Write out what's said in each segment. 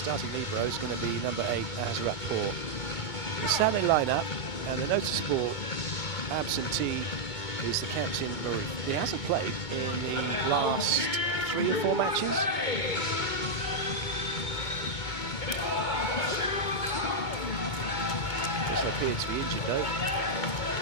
starting libero is going to be number 8, Azra Rapport. The starting lineup and the noticeable absentee is the captain, Maruf. He hasn't played in the last 3 or 4 matches. Doesn't appear to be injured though.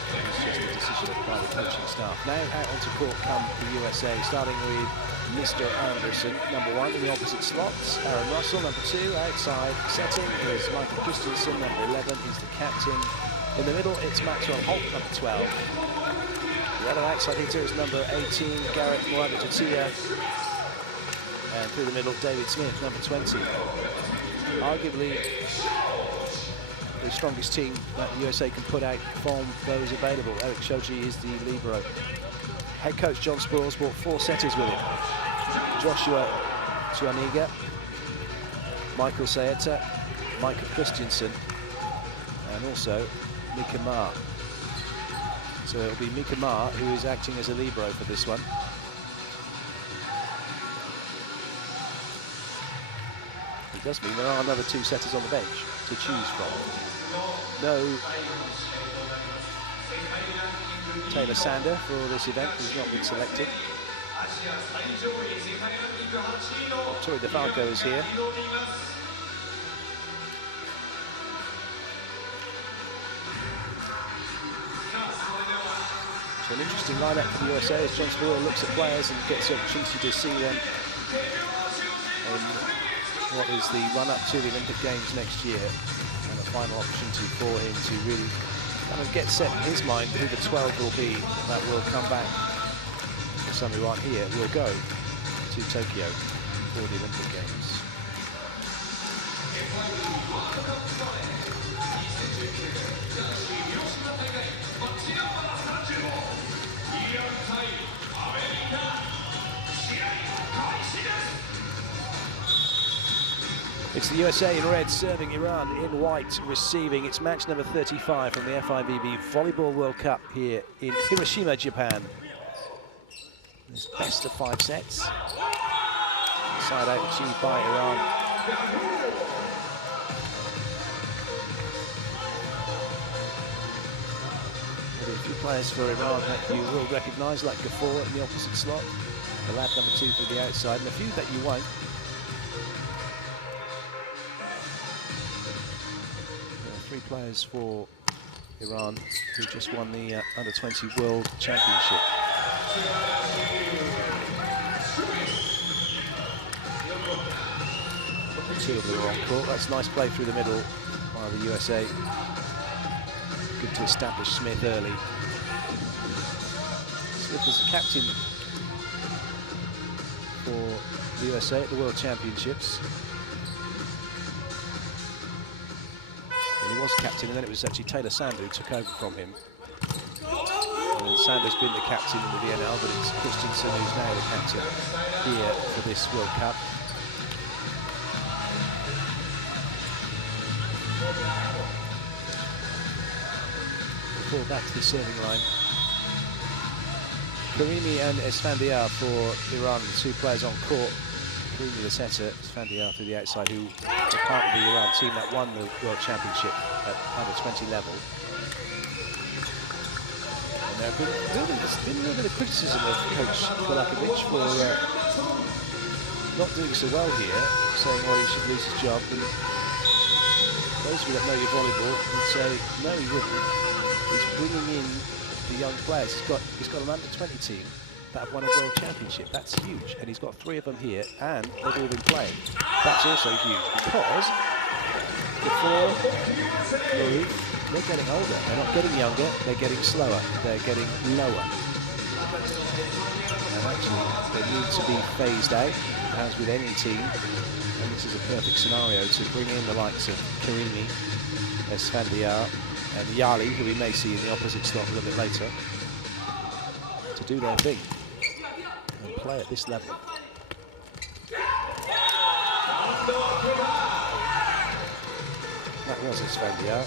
It's just a decision by the coaching staff. Now out onto court come the USA, starting with Mr. Anderson, number 1 in the opposite slots. Aaron Russell, number 2, outside setting is Michael Christensen, number 11, he's the captain. In the middle, it's Maxwell Holt, number 12. The other outside hitter is number 18, Garrett Moaga-Tatia. And through the middle, David Smith, number 20. Arguably the strongest team that the USA can put out from those available. Eric Shoji is the libero. Head coach John Spoils brought 4 setters with him. Joshua Tuaniga, Michael Saeta, Michael Christensen, and also Mika Ma. So it'll be Mika Ma who is acting as a libero for this one. It does mean there are another 2 setters on the bench to choose from. No Taylor Sander for this event, who's not been selected. Tori DeFalco is here. So an interesting lineup for the USA as John Spoyle looks at players and gets the opportunity to see them in what is the run-up to the Olympic Games next year, and a final opportunity for him to really kind of get set in his mind who the 12 will be that will come back. For some who aren't here, will go to Tokyo for the Olympic Games. It's the USA in red serving, Iran in white receiving. It's match number 35 from the FIVB Volleyball World Cup here in Hiroshima, Japan. It's best of 5 sets. Side out achieved by Iran. There'll be a few players for Iran that you will recognise, like Gafour in the opposite slot, the lad number 2 through the outside, and a few that you won't. 3 players for Iran who just won the Under-20 World Championship. Two of them are on court. That's a nice play through the middle by the USA. Good to establish Smith early. Smith was the captain for the USA at the World Championships. He was captain, and then it was actually Taylor Sander who took over from him. And Sander's been the captain in the VNL, but it's Christensen who's now the captain here for this World Cup. Ball back to the serving line. Karimi and Esfandiar for Iran, the 2 players on court. Karimi the setter, Esfandiar through the outside, who are part of the Iran team that won the World Championship at under-20 level. And there's been a little bit of criticism of Coach Balakovic for not doing so well here, saying, well, he should lose his job. And those of you that know your volleyball would say, no, he wouldn't. He's bringing in the young players. He's got an under-20 team that have won a World Championship. That's huge, and he's got 3 of them here, and they've all been playing. That's also huge because before they're getting older. They're not getting younger. They're getting slower. They're getting lower. And actually, they need to be phased out, as with any team. And this is a perfect scenario to bring in the likes of Karimi, Esfandiar, and Yali, who we may see in the opposite slot a little bit later, to do their thing and play at this level. That was Esfandiar.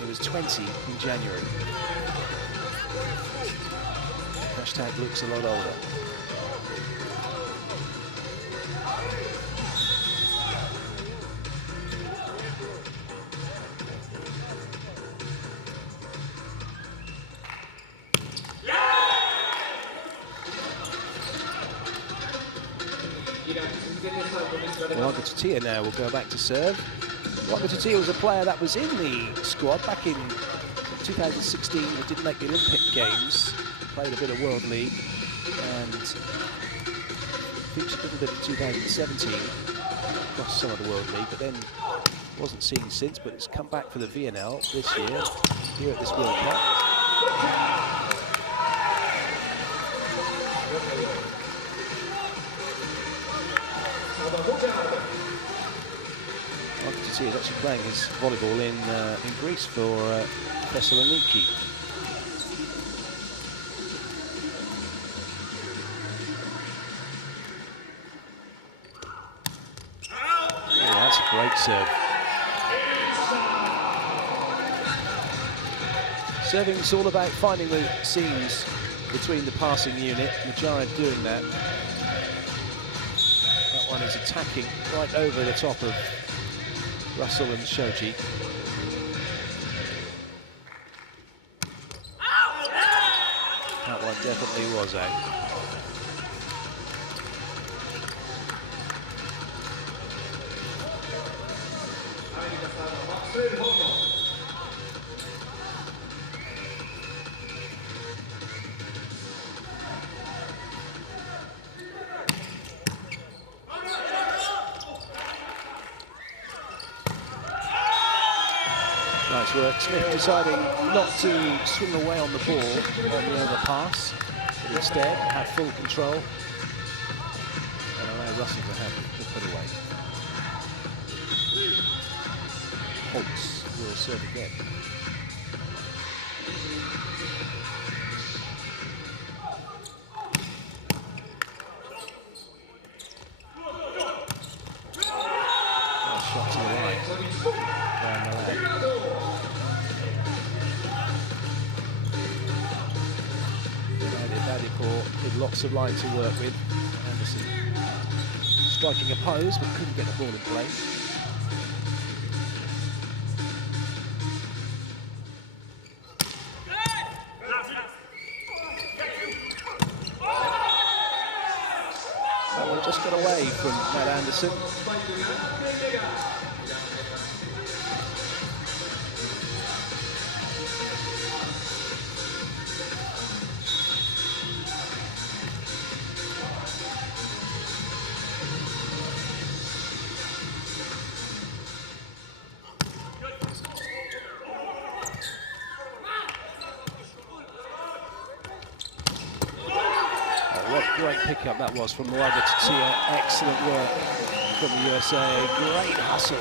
He was 20 in January. Hashtag looks a lot older. Moaga Tutia now will go back to serve. Moaga Tutia was a player that was in the squad back in 2016, but didn't make the Olympic Games. Played a bit of World League and featured a little bit in 2017 across some of the World League, but then wasn't seen since, but it's come back for the VNL this year, here at this World Cup. Moaga Tutia is actually playing his volleyball in Greece for Thessaloniki. Yeah, that's a great serve. Serving is all about finding the seams between the passing unit. Majaya doing that. That one is attacking right over the top of Russell and Shoji. That one definitely was out. Nice work. Smith deciding not to swing away on the ball on the overpass, but instead have full control and allow Russell to have the put away. Holtz will serve again. Nice shot to the right. Down the leg. With lots of line to work with. Anderson striking a pose, but couldn't get the ball in play. That one just got away from Matt Anderson. What great pickup that was from Moaga Tutia. Excellent work from the USA. Great hustle.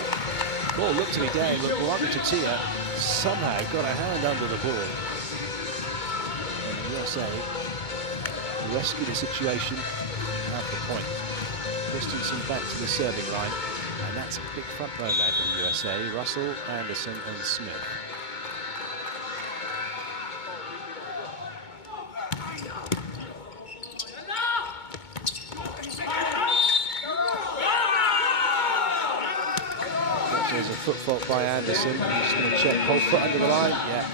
Ball looked to be down, but Moaga Tutia somehow got a hand under the ball. And the USA rescue the situation at the point. Christensen back to the serving line. And that's a big front row now from the USA. Russell, Anderson and Smith. There's a foot fault by Anderson. He's just going to check. Whole foot under the line. Yeah.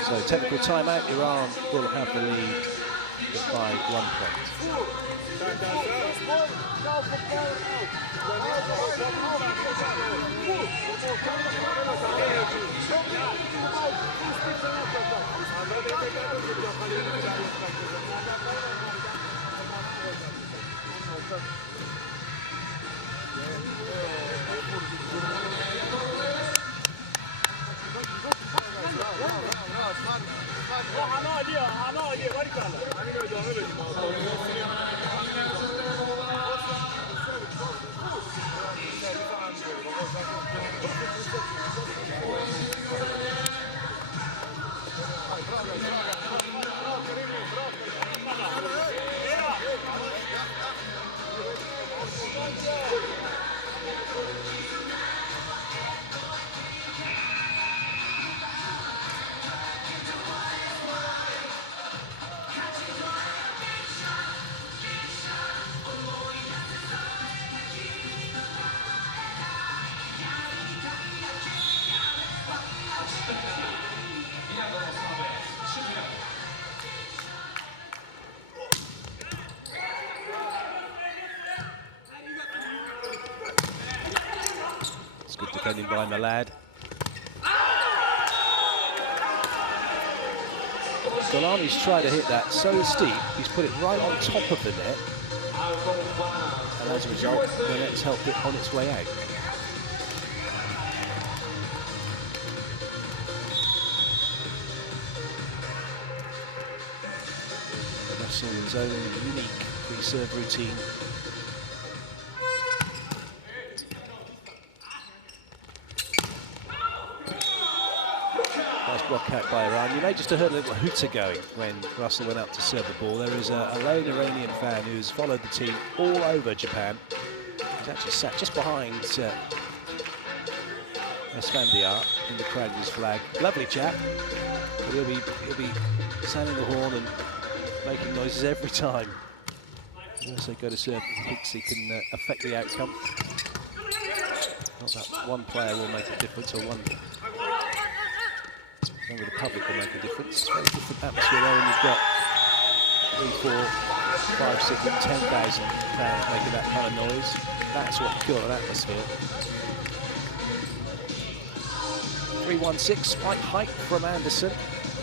So technical timeout. Iran will have the lead by 1 point. defending by Malad. Golani's tried to hit that so steep, he's put it right on top of the net. And as a result, the net's helped it on its way out. Russell's own unique free-serve routine. Nice block out by Iran. You may just have heard a little hooter going when Russell went up to serve the ball. There is a lone Iranian fan who's followed the team all over Japan. He's actually sat just behind Esfandiar in the crowd with his flag. Lovely chap, but he'll be sounding the horn and making noises every time. He also go to serve, he thinks he can affect the outcome. Not that one player will make a difference, or one member of the public will make a difference. It's a very different atmosphere there when you've got 3, 4, 5, 6, 10,000 fans making that kind of noise. That's what you call an atmosphere. 3.16, quite height from Anderson.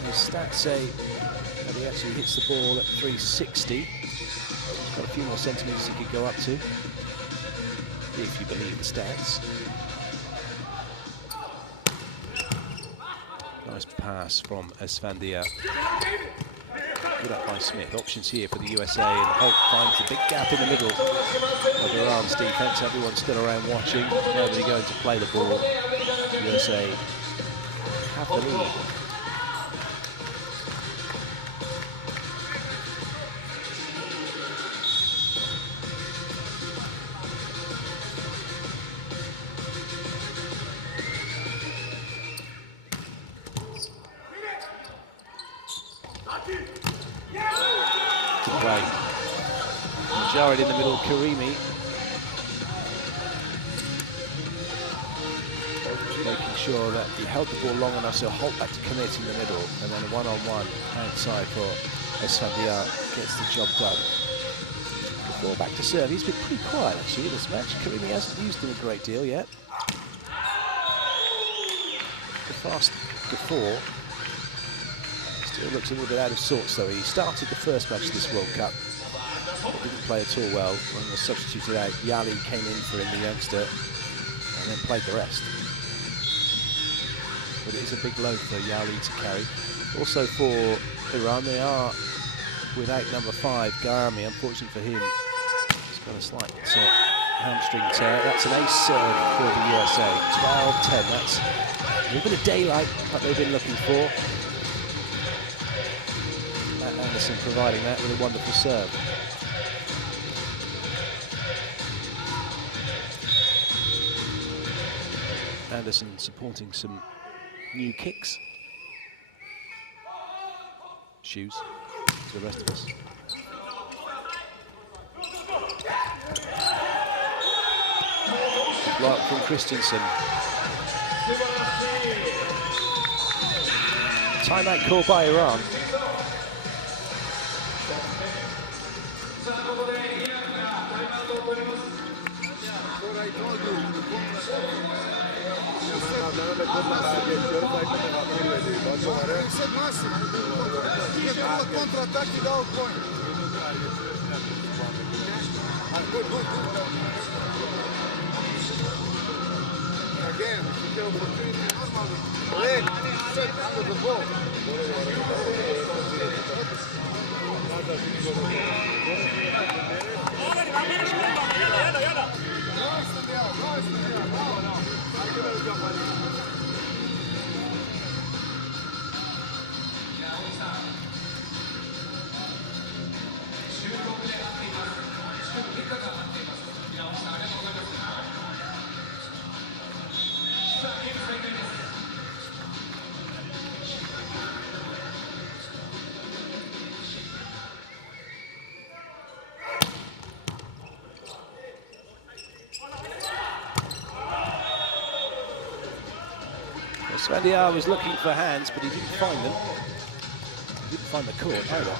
His stats say that he actually hits the ball at 360. He's got a few more centimetres he could go up to, if you believe the stats. Nice pass from Esfandiar. Good up by Smith. Options here for the USA, and Holt finds the big gap in the middle of Iran's defence. Everyone's still around watching. Nobody going to play the ball. USA have the lead. Play. Jared in the middle, Karimi. Making sure that he held the ball long enough so Holt back to commit in the middle, and then a one-on-one outside for Esfandiar gets the job done. The ball back to serve. He's been pretty quiet actually this match. Karimi hasn't used him a great deal yet. The fast before. Still looks a little bit out of sorts though. He started the first match of this World Cup, but didn't play at all well. When he was substituted out, Yali came in for him, the youngster, and then played the rest. But it is a big load for Yali to carry. Also for Iran, they are without number 5, Garami. Unfortunately for him, he's got a slight hamstring tear. That's an ace serve for the USA. 12-10, that's a little bit of daylight like they've been looking for. Anderson providing that with a wonderful serve. Anderson supporting some new kicks. Shoes to the rest of us. Block from Christensen. Timeout called by Iran. Esfandiar was looking for hands, but he didn't find them. He didn't find the court either.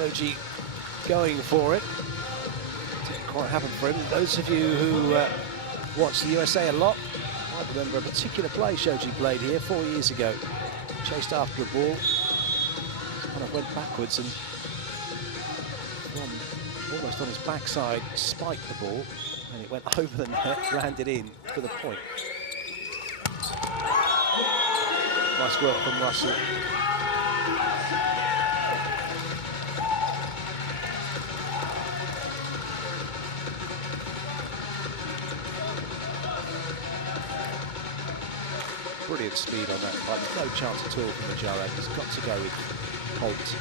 Shoji going for it. Didn't quite happen for him. Those of you who watch the USA a lot might remember a particular play Shoji played here 4 years ago. Chased after a ball, kind of went backwards and from almost on his backside spiked the ball, and it went over the net, landed in for the point. Nice work from Russell. Brilliant speed on that pipe. No chance at all from Majaro. He's got to go with Holt.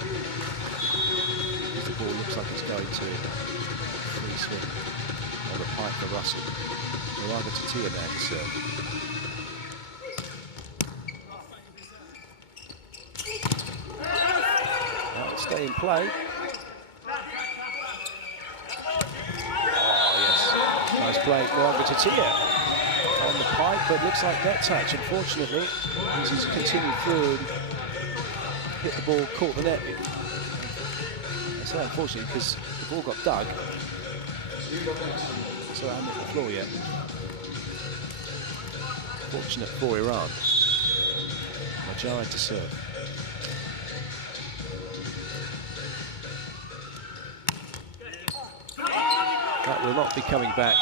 As the ball looks like it's going to free swing on the pipe for Russell. Moraga Tatia now to serve. That'll stay in play. Oh yes, nice play, Moraga Tatia. On the pipe, but looks like net touch. Unfortunately, as he's continued through and hit the ball, caught the net. I say unfortunately because the ball got dug, so I haven't hit the floor yet. Fortunate for Iran. Majaro to serve. That will not be coming back.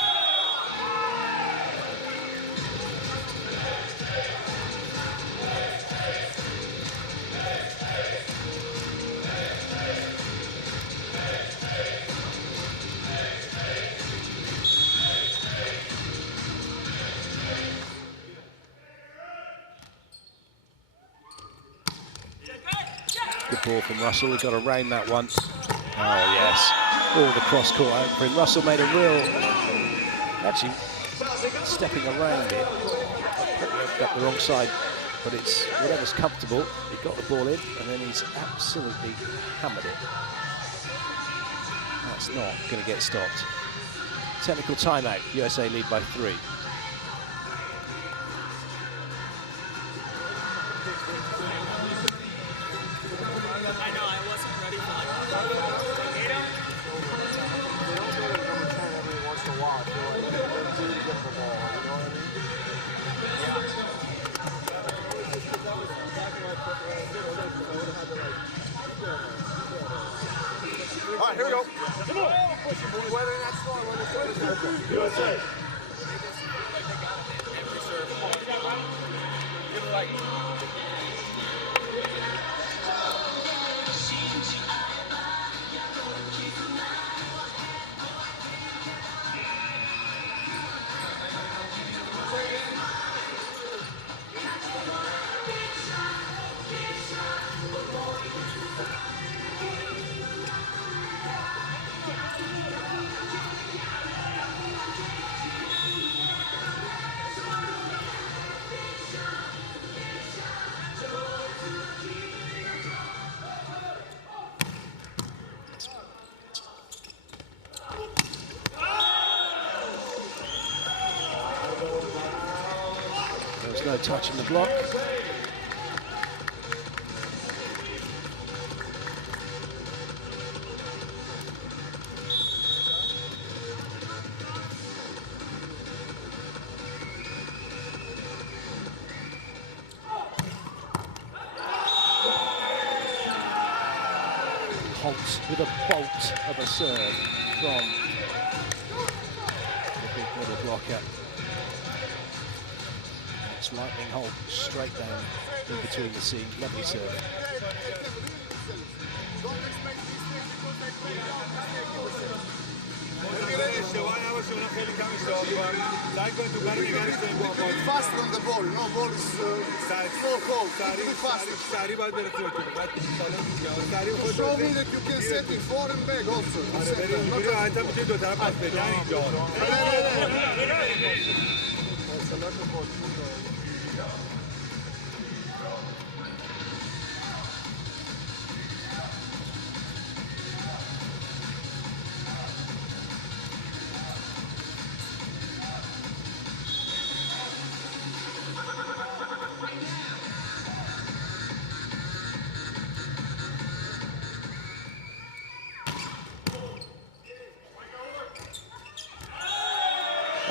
Good ball from Russell. We've got to rain that one. Oh, yes. Oh, the cross court opening. Russell made a real, actually, stepping around it. Got the wrong side, but it's whatever's comfortable. He got the ball in, and then he's absolutely hammered it. That's not going to get stopped. Technical timeout. USA lead by 3. All right, here we go. Come on. USA. There's no touch in the block. Holt with a bolt of a serve from the big middle blocker. It's lightning Holt straight down in between the seam. Lovely serve. Fast on the ball, no ball is more cold. Fast. Show me that you can set it forward and back also.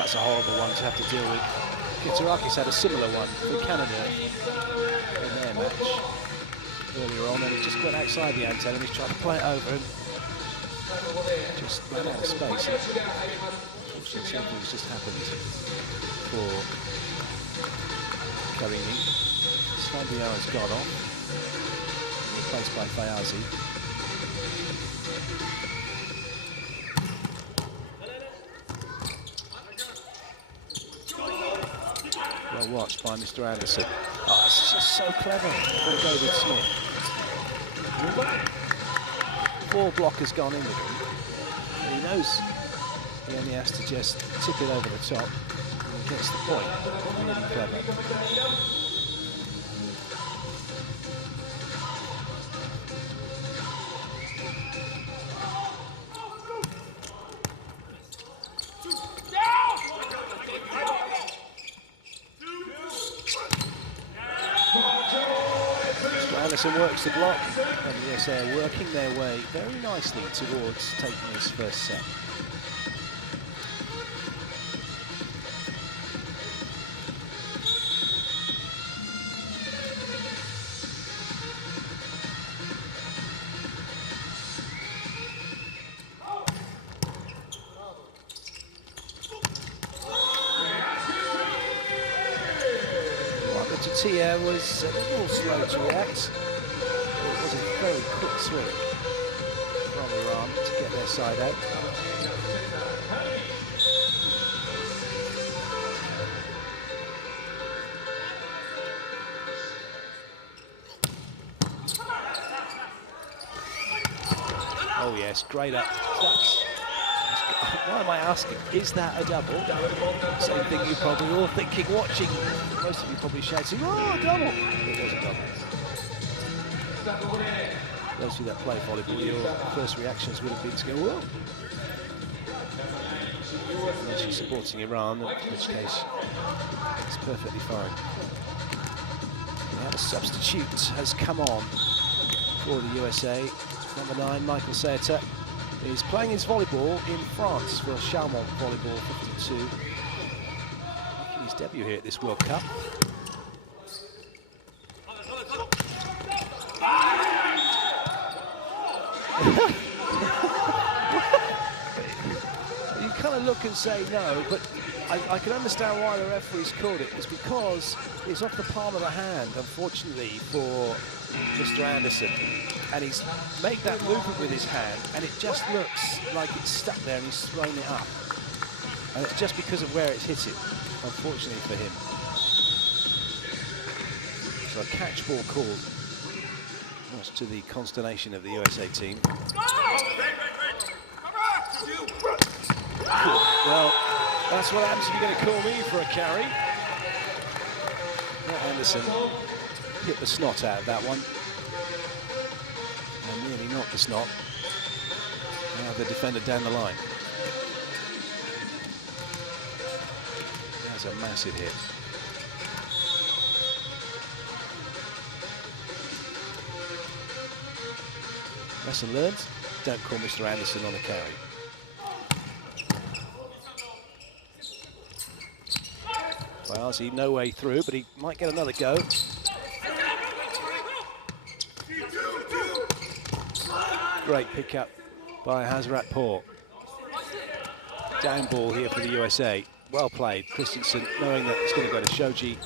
That's a horrible one to have to deal with. Kitarakis had a similar one for Canada in their match earlier on, and it just went outside the antenna, and he's trying to play it over and just ran out of space. Unfortunately, something's just happened for Karimi. Svandiar has gone off, replaced by Fayazi. Well watched by Mr. Anderson. Oh, it's just so clever from David Smith. 4 blockers gone in with him. And he knows he only has to just tip it over the top and he gets the point. Really clever. Anderson works the block, and the USA are working their way very nicely towards taking this first set. Tia was a little slow to react. It was a very quick swing from Iran to get their side out. Oh yes, great up. Why am I asking? Is that a double? Same thing you're probably all thinking, watching. Most of you probably shouting, oh, a double. It was a double. Those of you that play volleyball, your first reactions would have been to go, whoa. Unless you're supporting Iran, in which case it's perfectly fine. Now the substitute has come on for the USA. Number 9, Michael Saeta. He's playing his volleyball in France for Chalmont Volleyball 52. Making his debut here at this World Cup. You kind of look and say no, but I can understand why the referee's called it. It's because it's off the palm of the hand, unfortunately, for Mr. Anderson. And he's made that movement with his hand, and it just looks like it's stuck there and he's thrown it up. And it's just because of where it's hit it, unfortunately for him. So a catch ball called, much to the consternation of the USA team. Well, that's what happens if you're going to call me for a carry. Not Anderson hit the snot out of that one. And nearly knocked the snot. Now the defender down the line. That's a massive hit. Lesson learned, don't call Mr. Anderson on a carry. Fayazi no way through, but he might get another go. Great pick-up by Hazrat Paul. Down ball here for the USA. Well played. Christensen knowing that it's going to go to Shoji.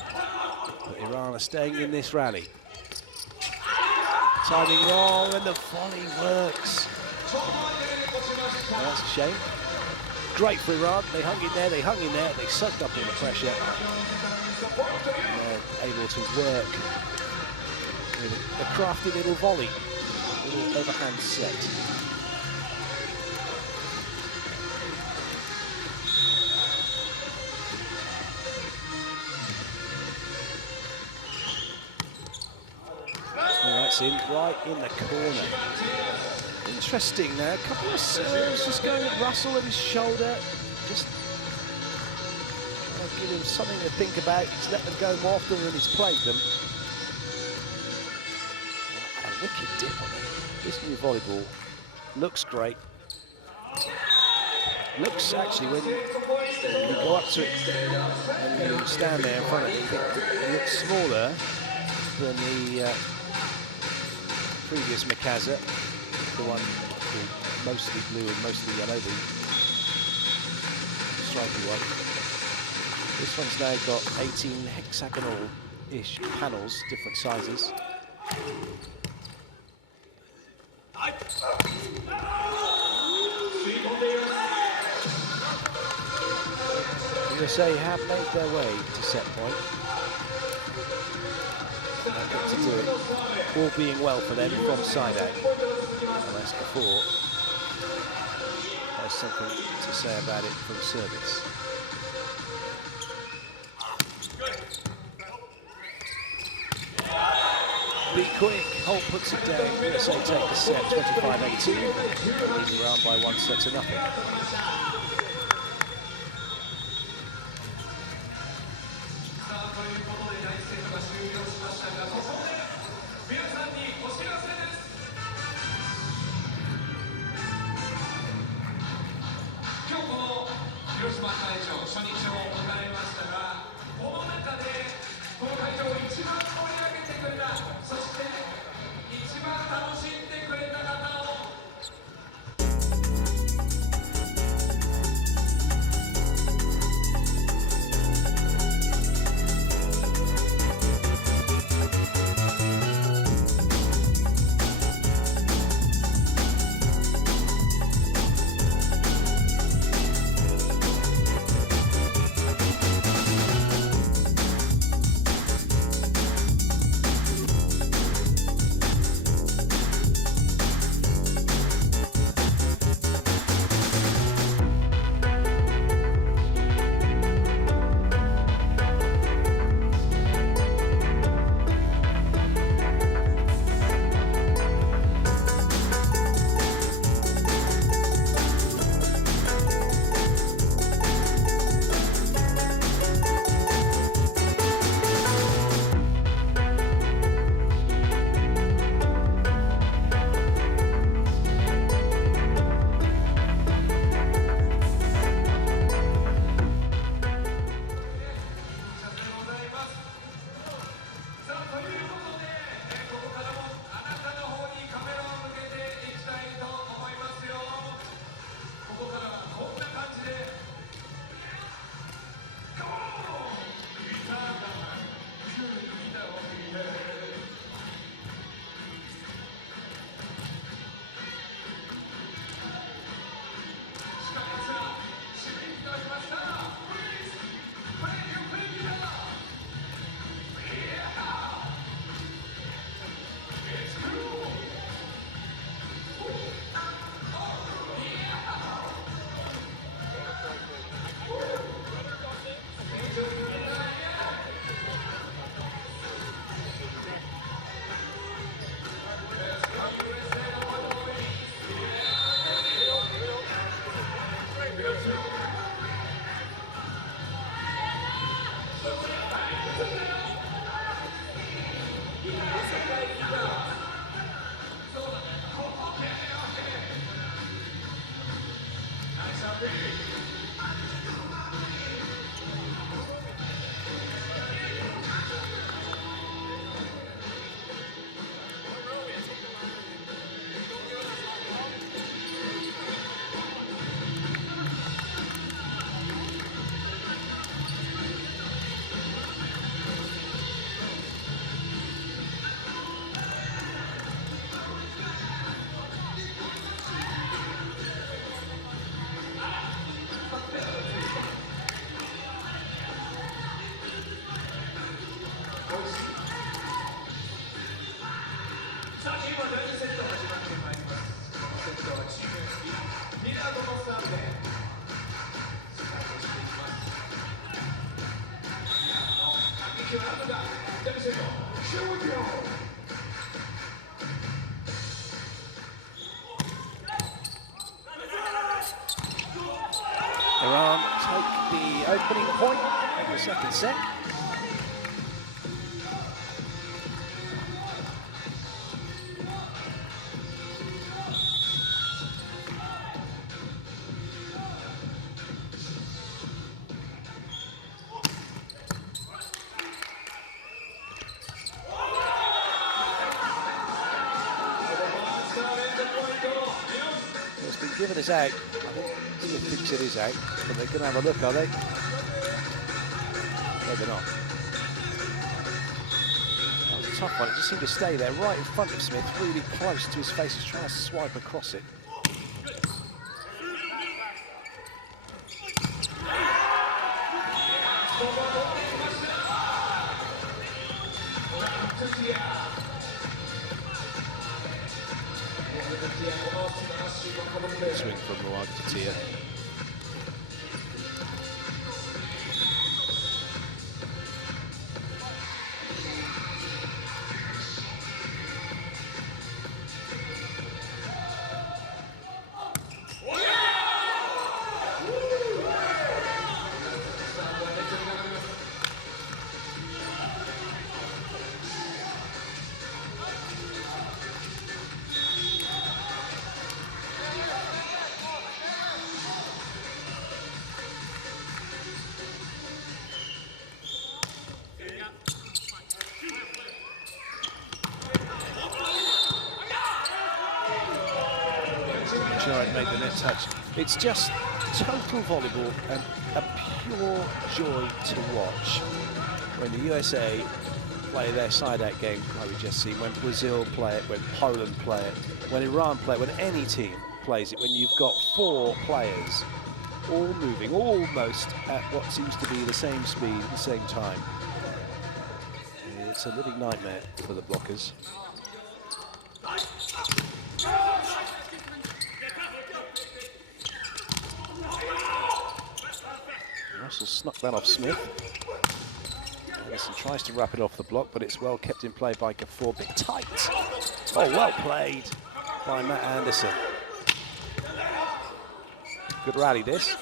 But Iran are staying in this rally. Timing wrong and the volley works. Well, that's a shame. Great for Iran. They hung in there, they sucked up all the pressure. And they're able to work with a crafty little volley. Little overhand set. Oh, that's in right in the corner. Interesting there. A couple of serves just going at Russell at his shoulder. Just give him something to think about. He's let them go more often than he's played them. A wicked dip on it. This new volleyball looks great. Looks actually, when you go up to it and you stand there in front of it, it looks smaller than the previous Mikasa, the one mostly blue and mostly yellow, the stripy one. This one's now got 18 hexagonal-ish panels, different sizes. USA have made their way to set point. They'll get to do it, all being well for them from side out. Unless before there's something to say about it from service. Be quick, Holt puts it down. USA take the set 25-18, leading around by 1 set to nothing. Iran take the opening point of the second set. is out. I think Smith thinks it is out, but they're going to have a look, are they? No, they're not. That was a tough one. It just seemed to stay there right in front of Smith, really close to his face. He's trying to swipe across it. Swing from Muagatia. Made the net touch. It's just total volleyball and a pure joy to watch when the USA play their side-out game, like we just seen, when Brazil play it, when Poland play it, when Iran play it, when any team plays it, when you've got 4 players all moving almost at what seems to be the same speed at the same time. It's a living nightmare for the blockers. Russell snuck that off Smith. Anderson tries to wrap it off the block, but it's well kept in play by Gafour. Bit tight. Oh, well played by Matt Anderson. Good rally, this.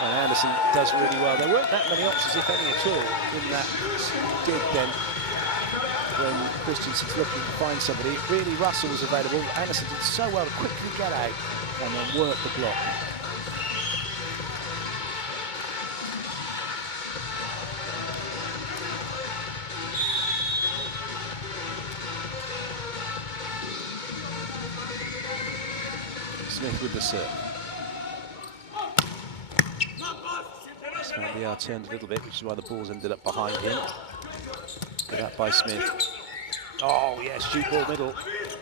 And Anderson does really well. There weren't that many options, if any at all, in that dig then. When Christensen's looking to find somebody, really Russell was available. Anderson did so well to quickly get out and then work the block. Smith with the serve. Smandiar turned a little bit, which is why the balls ended up behind him. Good up by Smith. Oh yes, shoot ball middle.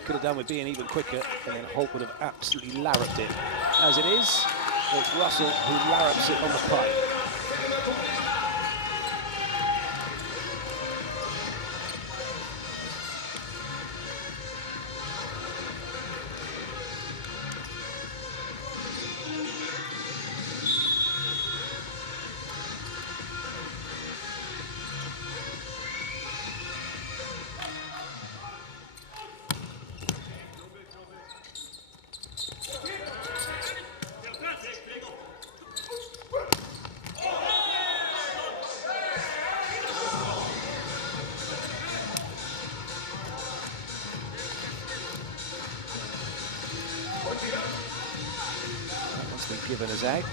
Could have done with being even quicker, and then Holt would have absolutely larruped it. As it is, it's Russell who larrups it on the pipe. That one's been given as out.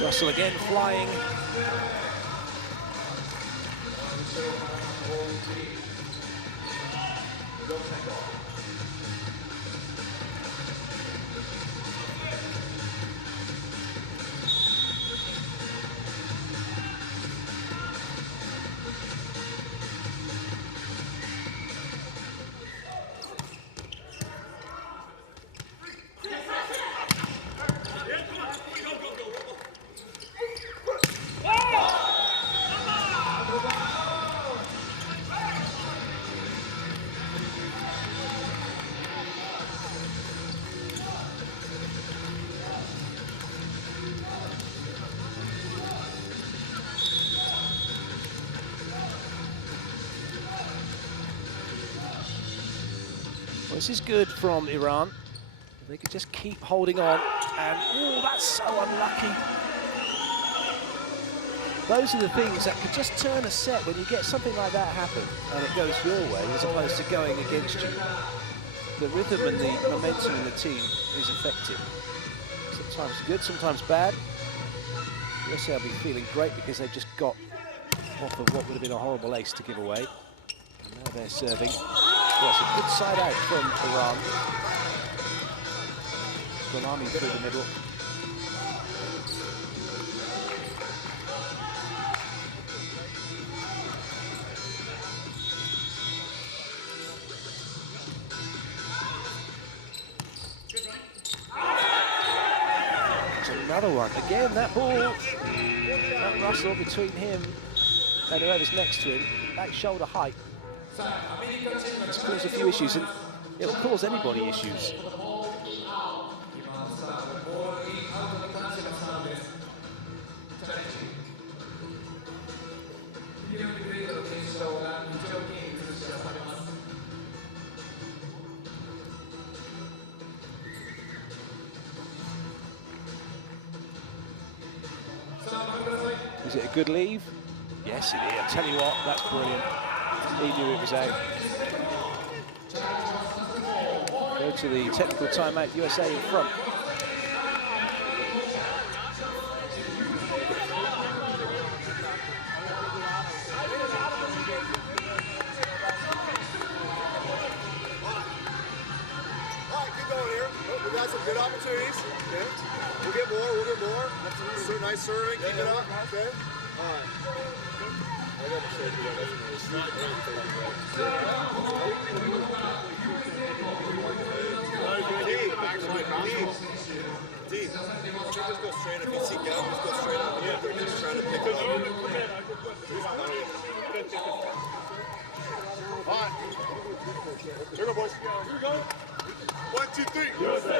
Russell again flying. This is good from Iran. They could just keep holding on, and oh, that's so unlucky. Those are the things that could just turn a set when you get something like that happen and it goes your way as opposed to going against you. The rhythm and the momentum in the team is effective. Sometimes good, sometimes bad. USA will be feeling great because they've just got off of what would have been a horrible ace to give away. And now they're serving. Well, it's a good side out from Iran. Gholami through the middle. Another one. Again, that ball, that Russell between him and whoever's next to him, that shoulder height. It's caused a few issues, and it'll cause anybody issues. Is it a good leave? Yes, it is. I tell you what, that's brilliant. He knew it was out. Go to the technical timeout, USA in front. All right, keep going here. We got some good opportunities. Okay. We'll get more, we'll get more. So nice serving, keep it up. Okay. All right. I got to show you that. Deep. Just go straight. If you see Gavin, just go straight out. They're just trying to pick it up. All right. Here we go, boys. Here we go. 1, 2, 3. USA.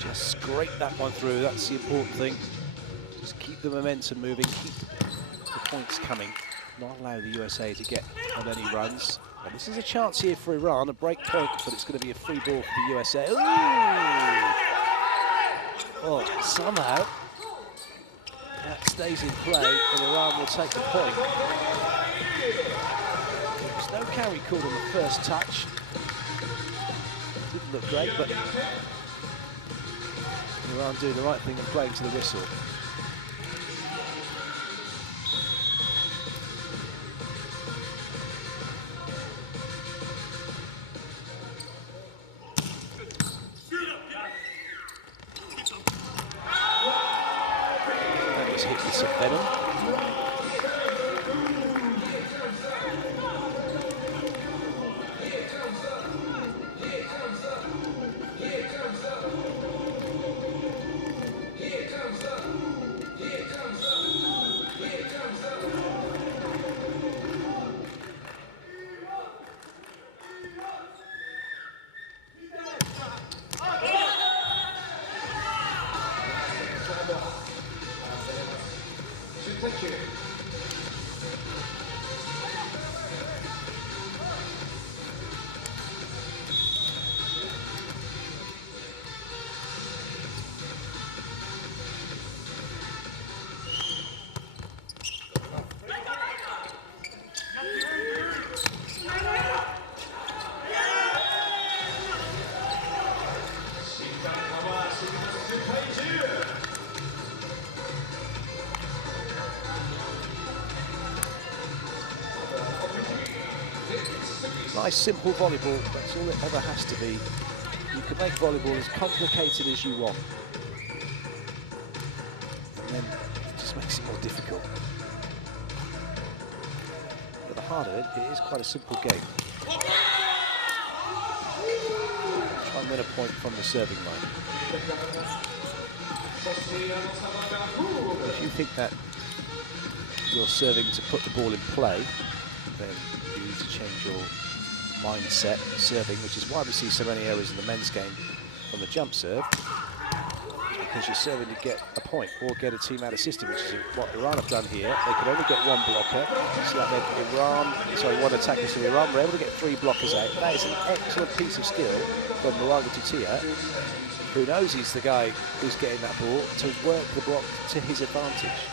Just scrape that one through, that's the important thing. Just keep the momentum moving, keep the points coming, not allow the USA to get on any runs. And this is a chance here for Iran, a break point, but it's going to be a free ball for the USA. Ooh! Oh, somehow that stays in play and Iran will take the point. There's no carry called on the first touch. Didn't look great, but Iran doing the right thing and playing to the whistle. That was hit with some venom. nice, simple volleyball. That's all it ever has to be. You can make volleyball as complicated as you want. And then it just makes it more difficult. At the heart of it, it is quite a simple game. Try and win a point from the serving line. If you think that you're serving to put the ball in play, then you need to change your mindset serving, which is why we see so many errors in the men's game from the jump serve, because you're serving to get a point or get a team out of system, which is what Iran have done here. They could only get one blocker, so that meant one attacker, so Iran were able to get 3 blockers out. That is an excellent piece of skill from Muraga Tutia, who knows he's the guy who's getting that ball, to work the block to his advantage.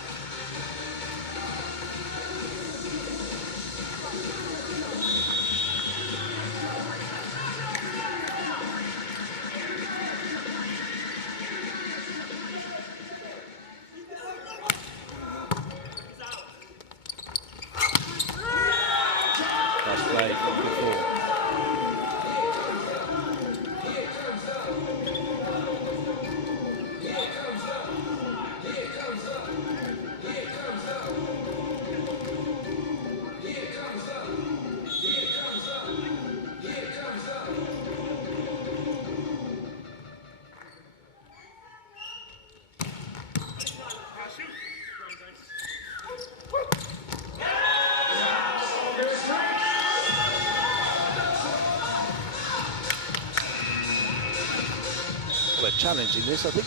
Challenging this, I think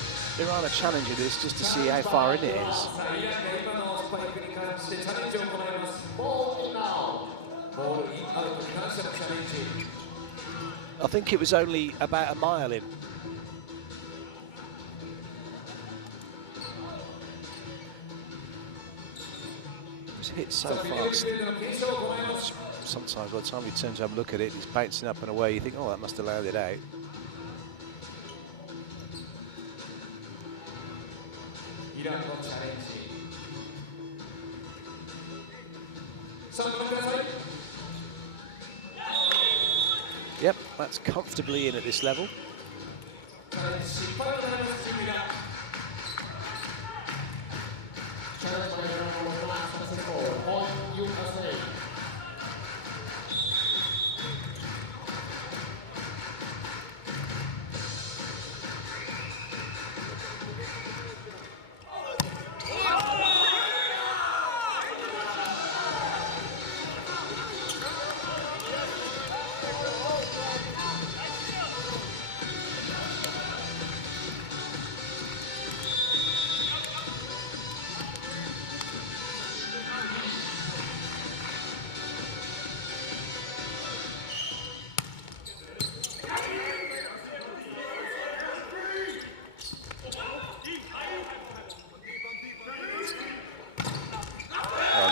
Iran are challenging this just to see how far in it is. I think it was only about a mile in. It was hit so fast. Sometimes by the time you turn to have a look at it, it's bouncing up and away. You think, oh, that must have landed out. Yep, that's comfortably in at this level.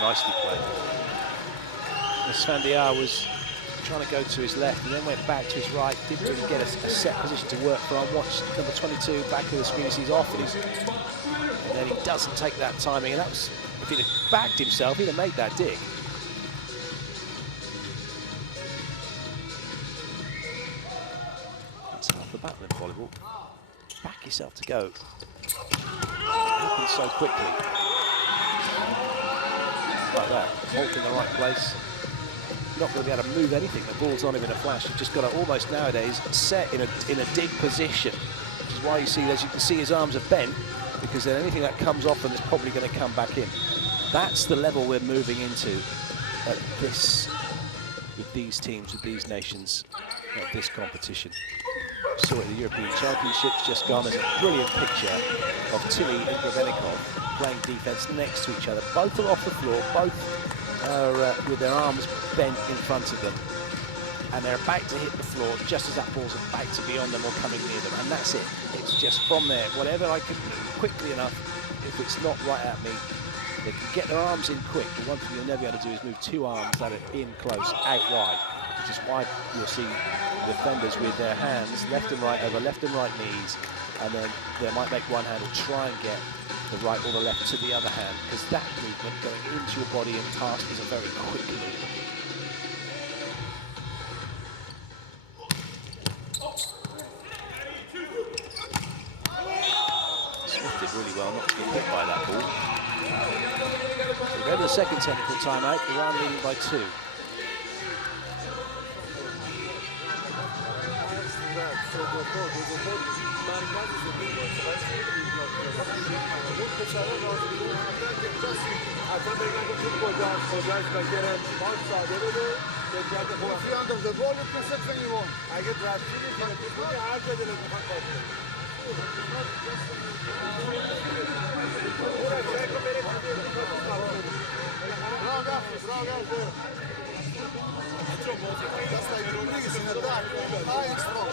Nicely played. Sfandiar was trying to go to his left and then went back to his right. Didn't really get a set position to work from. Watch number 22 back of the screen as he's off, and then he doesn't take that timing. And that was, if he'd have backed himself, he'd have made that dig. That's half the battle in volleyball. Back yourself to go. It happens so quickly. Like that, Holt in the right place. Not going to be able to move anything. The ball's on him in a flash. You've just got to almost nowadays set in a dig position, which is why you see, as you can see, his arms are bent, because then anything that comes off them is probably going to come back in. That's the level we're moving into at this, with these teams, with these nations, at this competition. We saw it at the European Championships just gone. As a brilliant picture of Tilly and Gravenikov playing defense next to each other. Both are off the floor, both are with their arms bent in front of them, and they're about to hit the floor just as that ball's about to be on them or coming near them, and that's it. It's just from there, whatever I can do quickly enough. If it's not right at me, they can get their arms in quick. The one thing you'll never be able to do is move 2 arms that are in close, out wide, which is why you'll see defenders with their hands left and right over left and right knees, and then they might make one hand or try and get the right or the left to the other hand, because that movement going into your body and past is a very quick move. did really well not to get hit by that ball. So we go to the second technical timeout, Iran leading by 2. If you're under the ball, you can set when you want. I get that feeling from the people. I get it. Just like release in the dark. High and strong.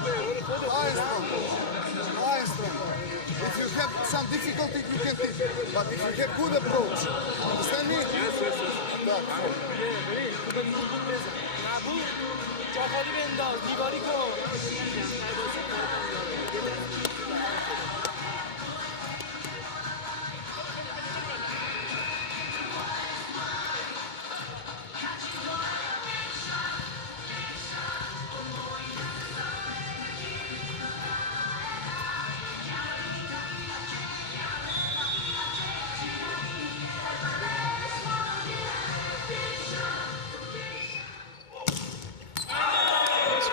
If you have some difficulty, you can teach. But if you have good approach, understand me? Yes.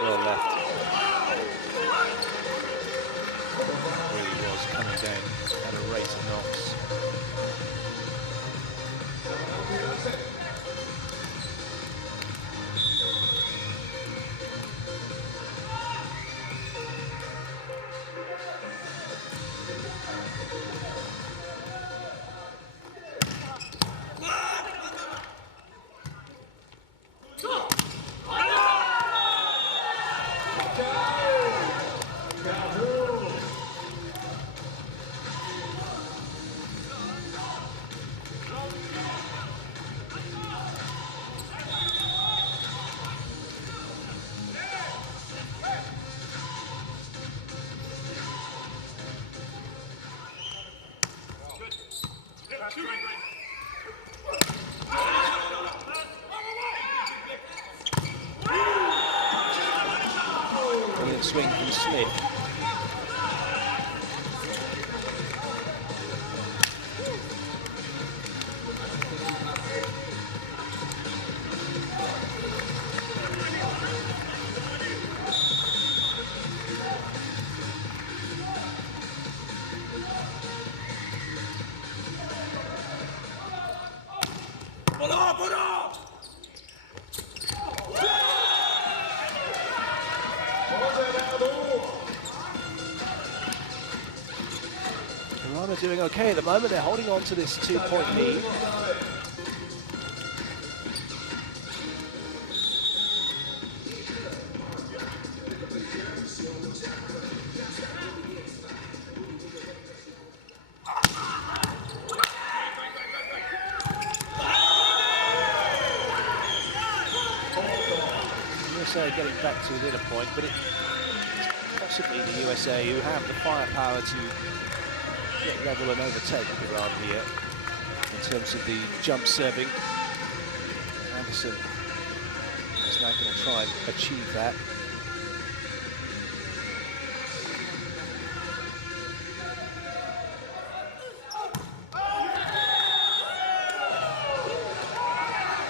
Well left. Really was coming down at a rate of knots. Brilliant swing from Smith. Iran are doing okay at the moment. They're holding on to this 2-point lead. USA getting back to within a point, but it's possibly the USA who have the firepower to get level and overtake Iran here in terms of the jump serving. Anderson is now going to try and achieve that.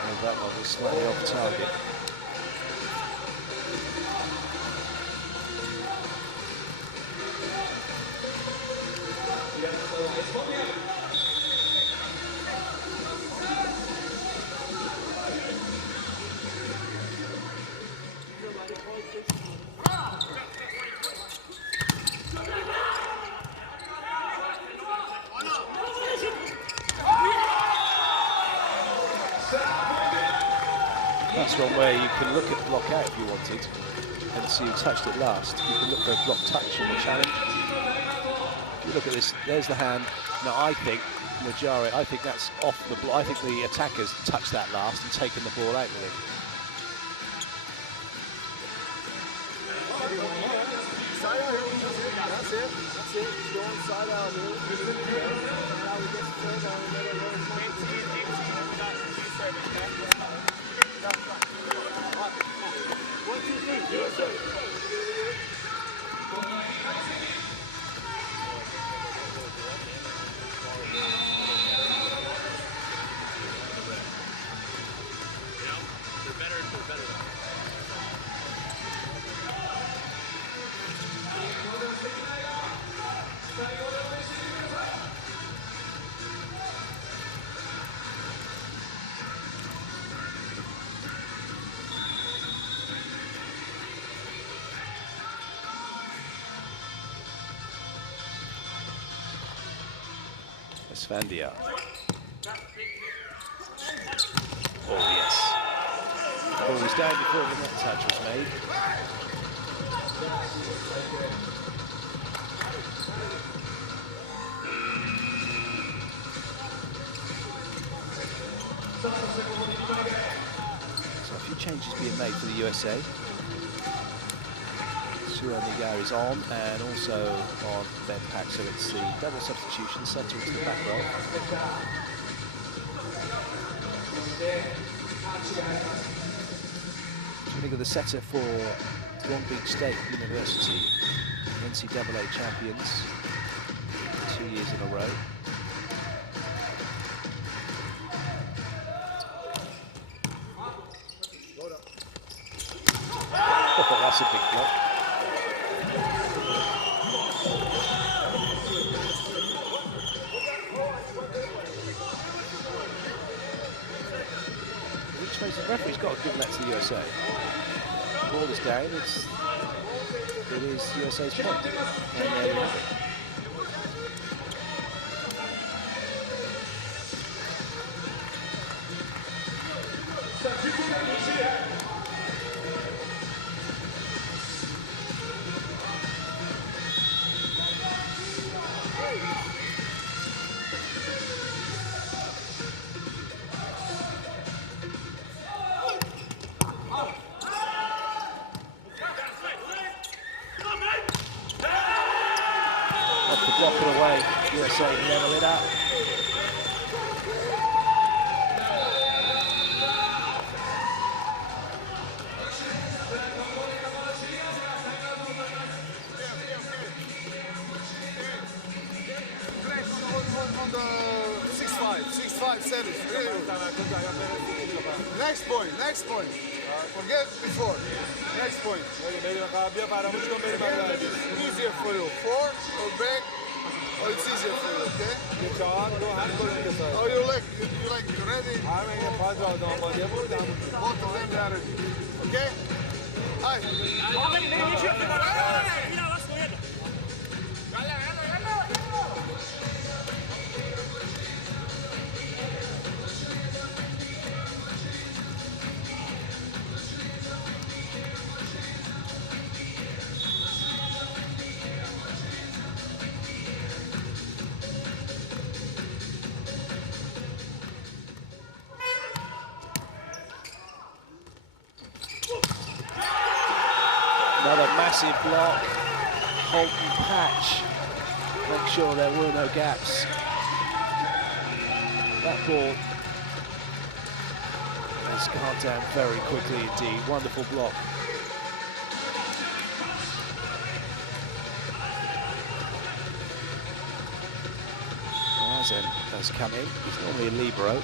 And that one was slightly off target. That's one where you can look at block out if you wanted and see who touched it last. You can look for a block touch in the challenge. If you look at this, there's the hand. Now I think, Najari, I think that's off the block. I think the attackers touched that last and taken the ball out with him. That's it. Going side out here. Esfandia. Oh, yes. The ball was down before the net touch was made. So a few changes being made for the USA. Nigar is on, and also on Ben Pack, so it's the double substitution, centre into the back row. Beginning of the setter for Long Beach State University, NCAA champions, 2 years in a row. Oh, that's a big block. The referee's got to give that to the USA. The ball is down, it is USA's point. And there you have it. Block it away, USA level it up. On the 6-5 service. Next point. Forget before. Next point. Easier for you. 4 or back. Oh, it's easier for you, okay? Oh, you like ready? Both of them are ready. Okay? Hi. Another massive block. Holt and Patch. Make sure there were no gaps. That ball has gone down very quickly indeed. Wonderful block. Arzen has come in. He's normally a libero.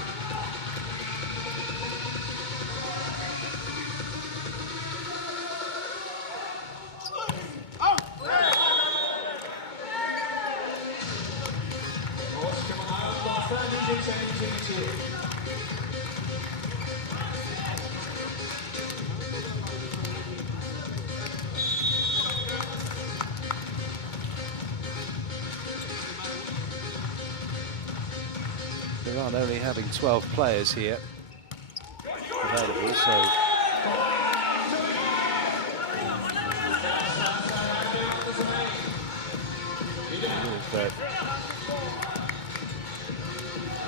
Iran only having 12 players here available, so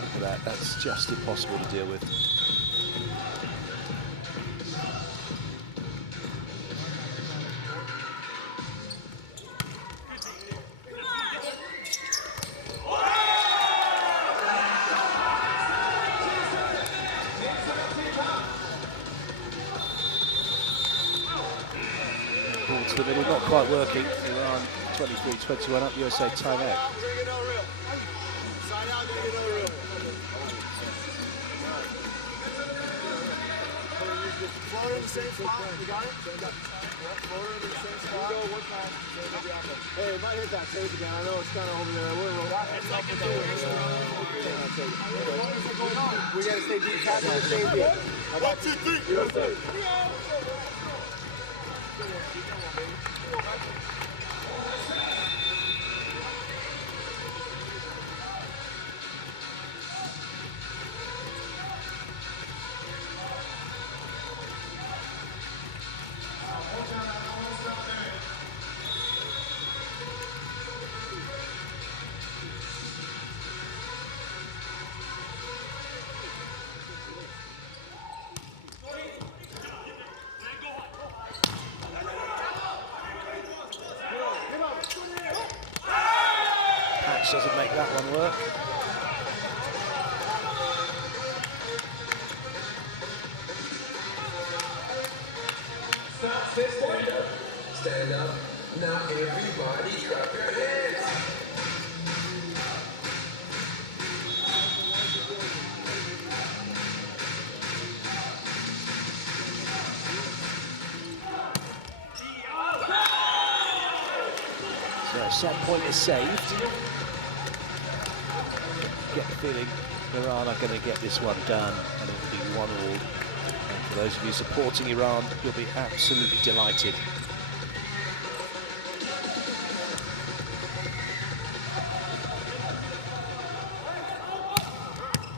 look at that, that's just impossible to deal with. Ball to the middle, not quite working. Iran 23-21 up, USA timeout. Floater in the same spot, you got it? Floater in the same spot. Hey, it might hit that tape again. I know it's kind of over there. We got to stay deep. Catch the same deep. 1, 2, 3. that one work. Stand up. Stand up. Now everybody clap your hands. So set point is saved. Get the feeling Iran are going to get this one done, and it'll be 1-1. And for those of you supporting Iran, you'll be absolutely delighted.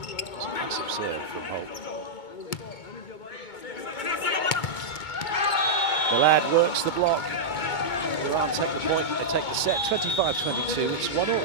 It's a massive serve from Holt. The lad works the block. Iran take the point, they take the set, 25-22, it's 1-1.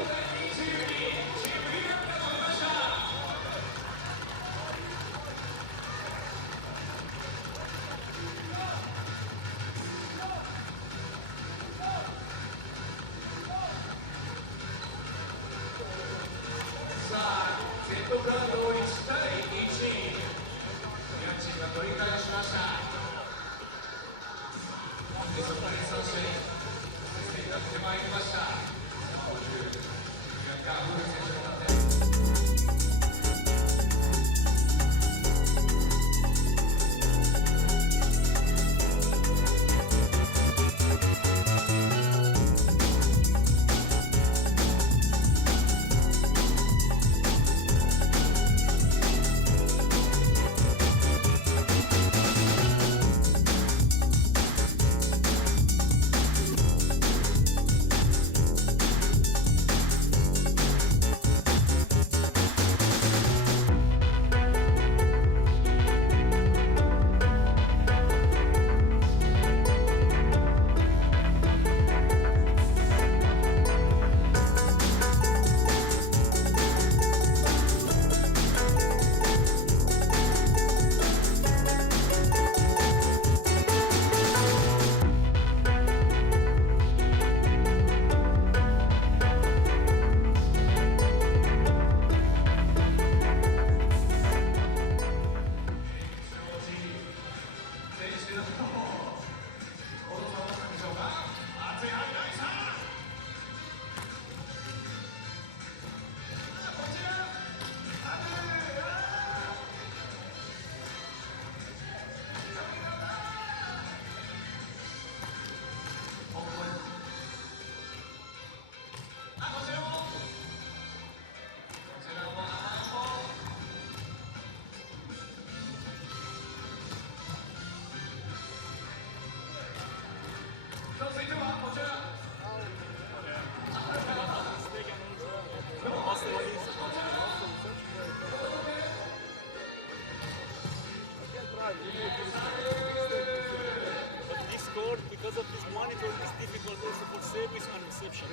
Because of this monitor, it's difficult also for service and reception.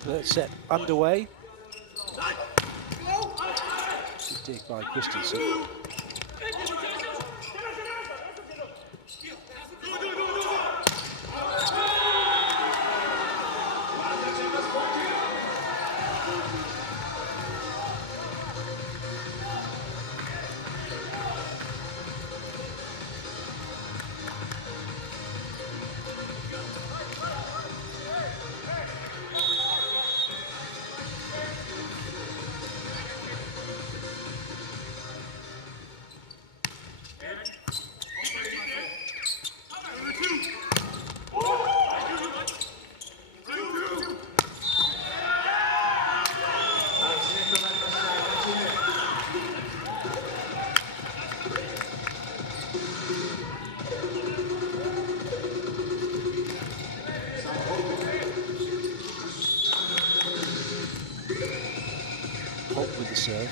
Third set underway. Good dig by Christensen. with the serve.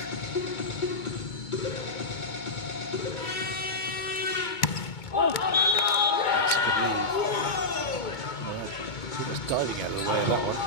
That's a good lead. He was diving out of the way of that one.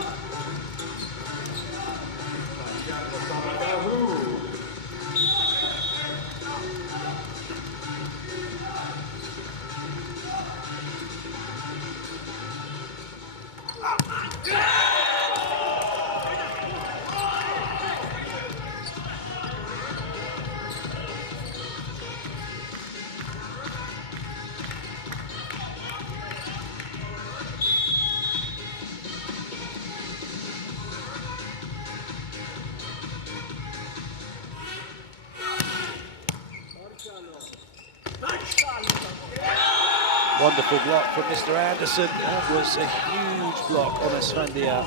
Wonderful block from Mr. Anderson. That was a huge block on Esfandia.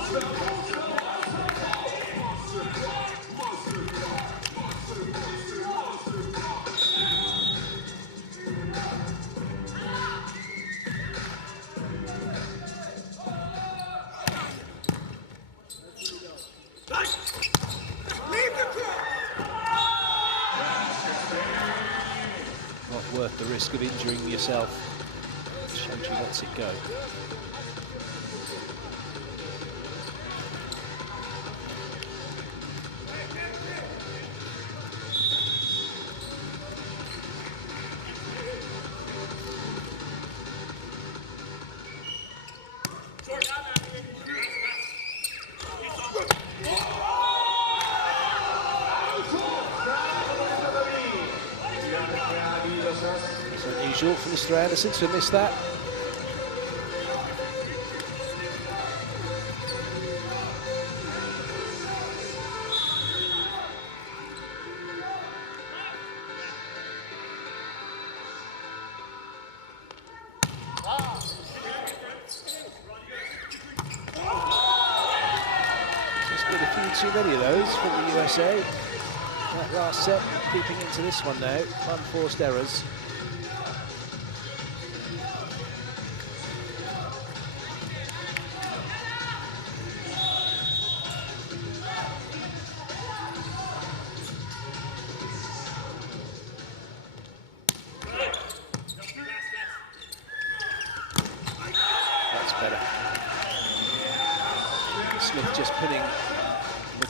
Not worth the risk of injuring yourself. She lets it go. It's unusual for Mr. Anderson to miss that. Too many of those from the USA. That last set creeping into this one now. Unforced errors. That's better. Smith just pinning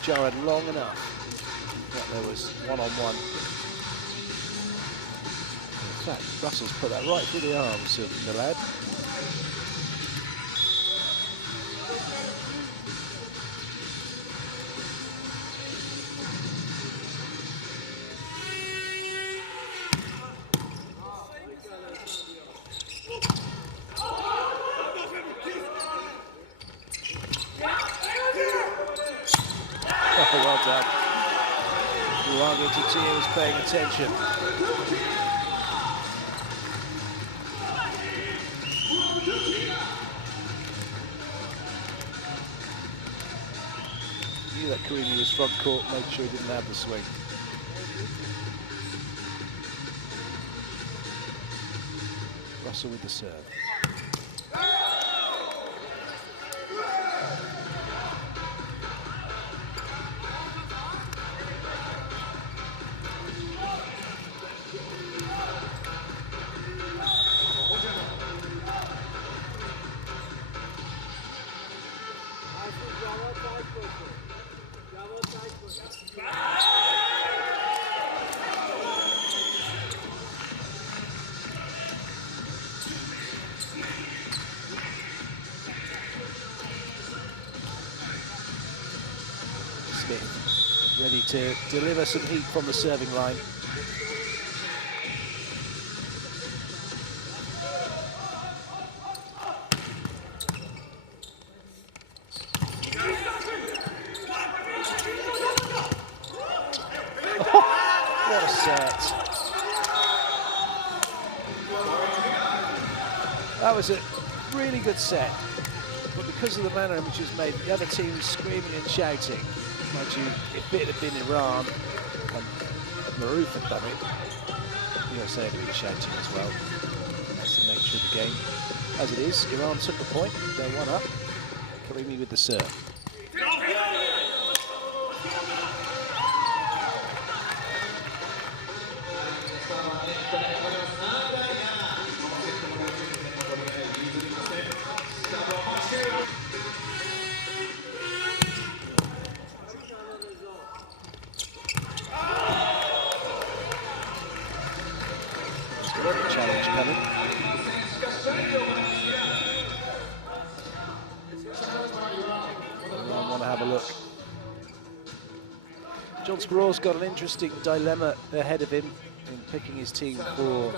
Jared long enough that there was one-on-one. In fact, Russell's put that right through the arms of the lad. Well done. Luango Tutia was paying attention. Knew that Karimi was front court, made sure he didn't have the swing. Russell with the serve. Smith ready to deliver some heat from the serving line. What a set. That was a really good set, but because of the manner in which it was made, the other team was screaming and shouting. Mind you, if it had been Iran and Maroof had done it, the USA would have been shouting as well. And that's the nature of the game. As it is, Iran took the point, they're one up. Karimi with the serve. coming. I want to have a look. John Sproul's got an interesting dilemma ahead of him in picking his team for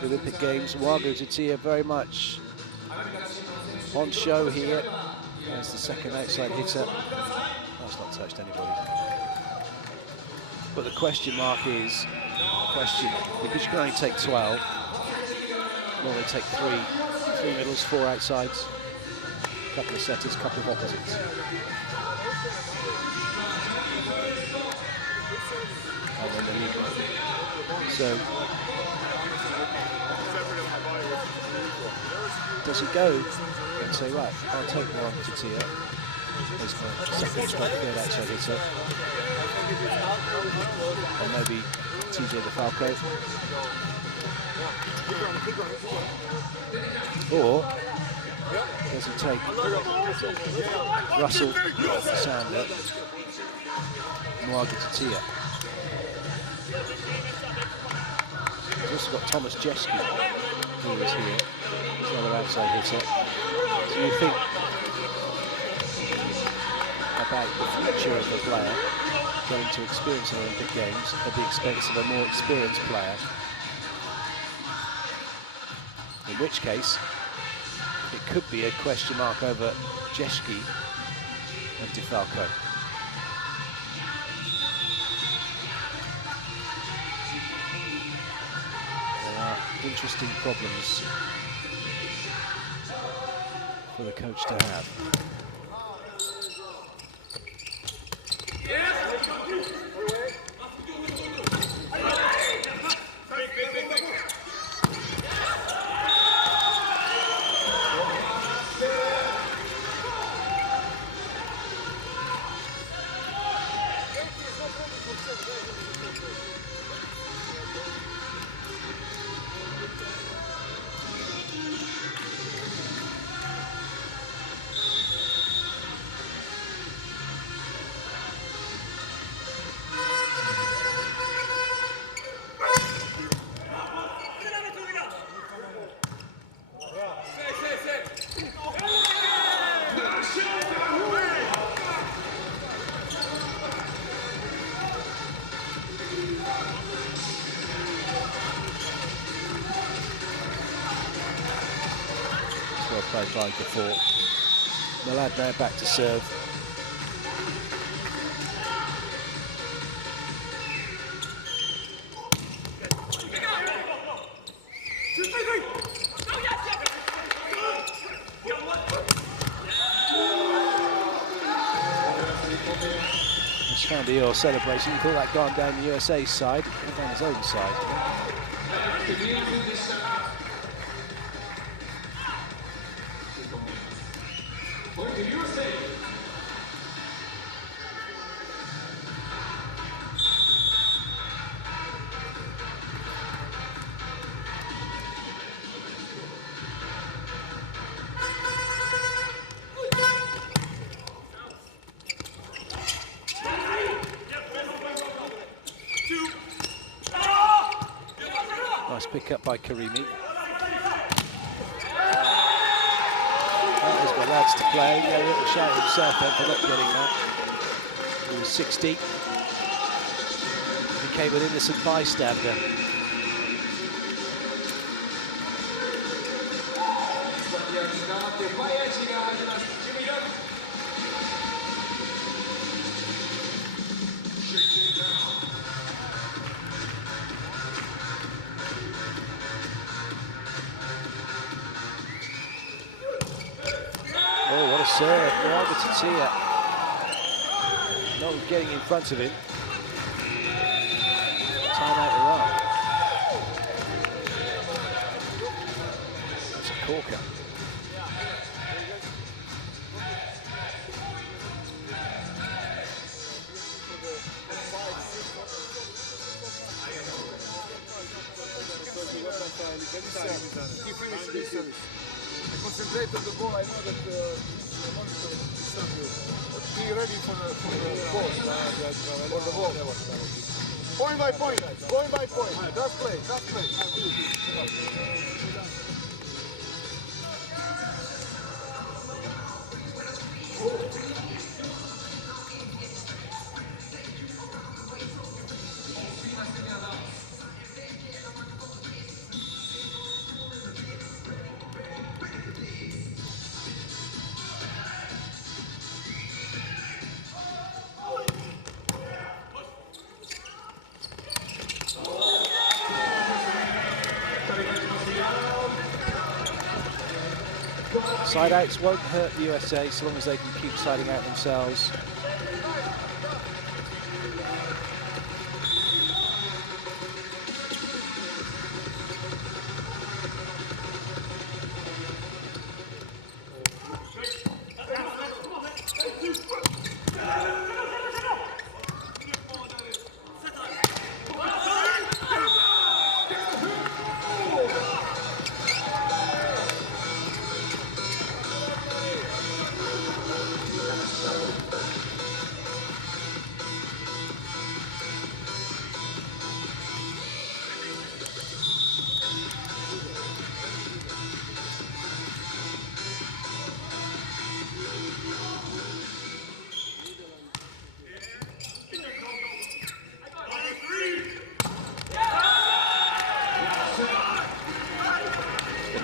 the Olympic Games. Wago Tatia very much on show here as the second outside hitter. That's not touched anybody. But the question mark is, because you can only take 12, normally take three middles, 4 outsides, a couple of setters, a couple of opposites. And then the lead. So, does he go and say, right, I'll take one to Tia as my second strike, third outside hitter, and maybe TJ DeFalco, or does he take Russell, Sander, Mwaga Tatia? He's also got Thomas Jeski, who is here. He's another outside hitter. So you think about the future of the player going to experience in Olympic Games at the expense of a more experienced player. In which case, it could be a question mark over Jeski and DeFalco. Interesting problems for the coach to have. Played by before. Malad now back to serve. Chandier celebration. You thought that gone down the USA's side, and down his own side. Nice pick up by Karimi. That was my lads to play. He got a little shout himself then for not getting that. He was 60. Became an innocent bystander. Oh, what a serve. Mwaga Tatia. Not getting in front of him. Time out Iran. That's a corker. He finished this service. I concentrate on the ball. I know that the monitor disturb you. But be ready for the ball. For the ball. Point by point, point by point. Just play, just play. Side outs won't hurt the USA so long as they can keep siding out themselves.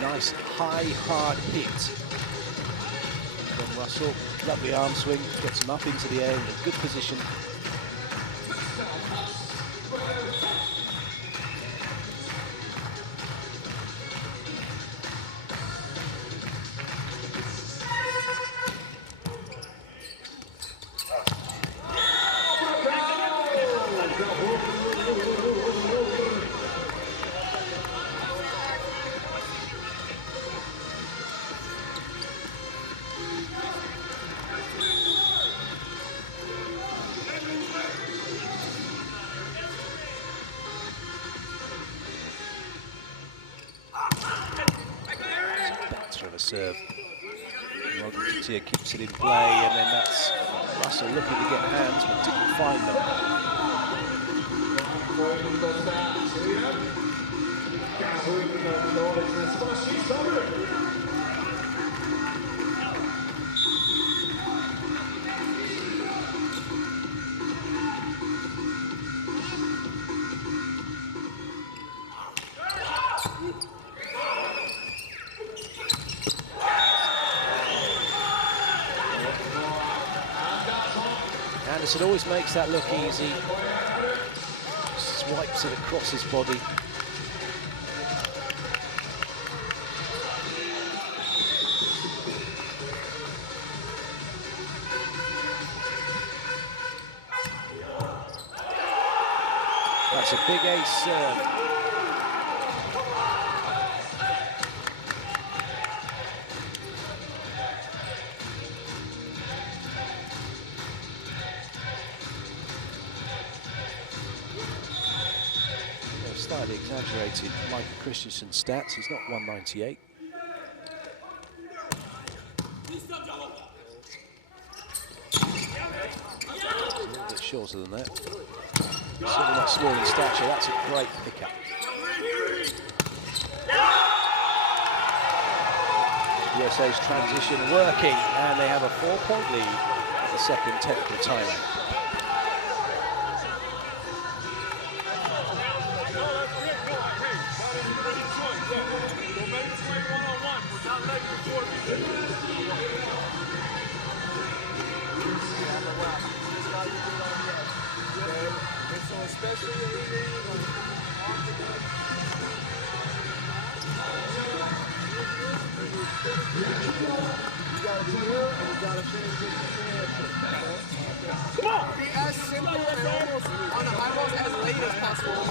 Nice high, hard hit from Russell. Lovely arm swing, gets him up into the air in a good position. Of a serve. Rodriguez keeps it in play, and then that's Russell looking to get hands but didn't find them. Anderson always makes that look easy. Swipes it across his body. That's a big ace serve. Slightly exaggerated Michael Christensen's stats. He's not 198. A little bit shorter than that. Certainly not small in stature. That's a great pickup. USA's transition working, and they have a 4-point lead at the second technical timeout. Come on! Be as simple and almost on the high balls as late as possible.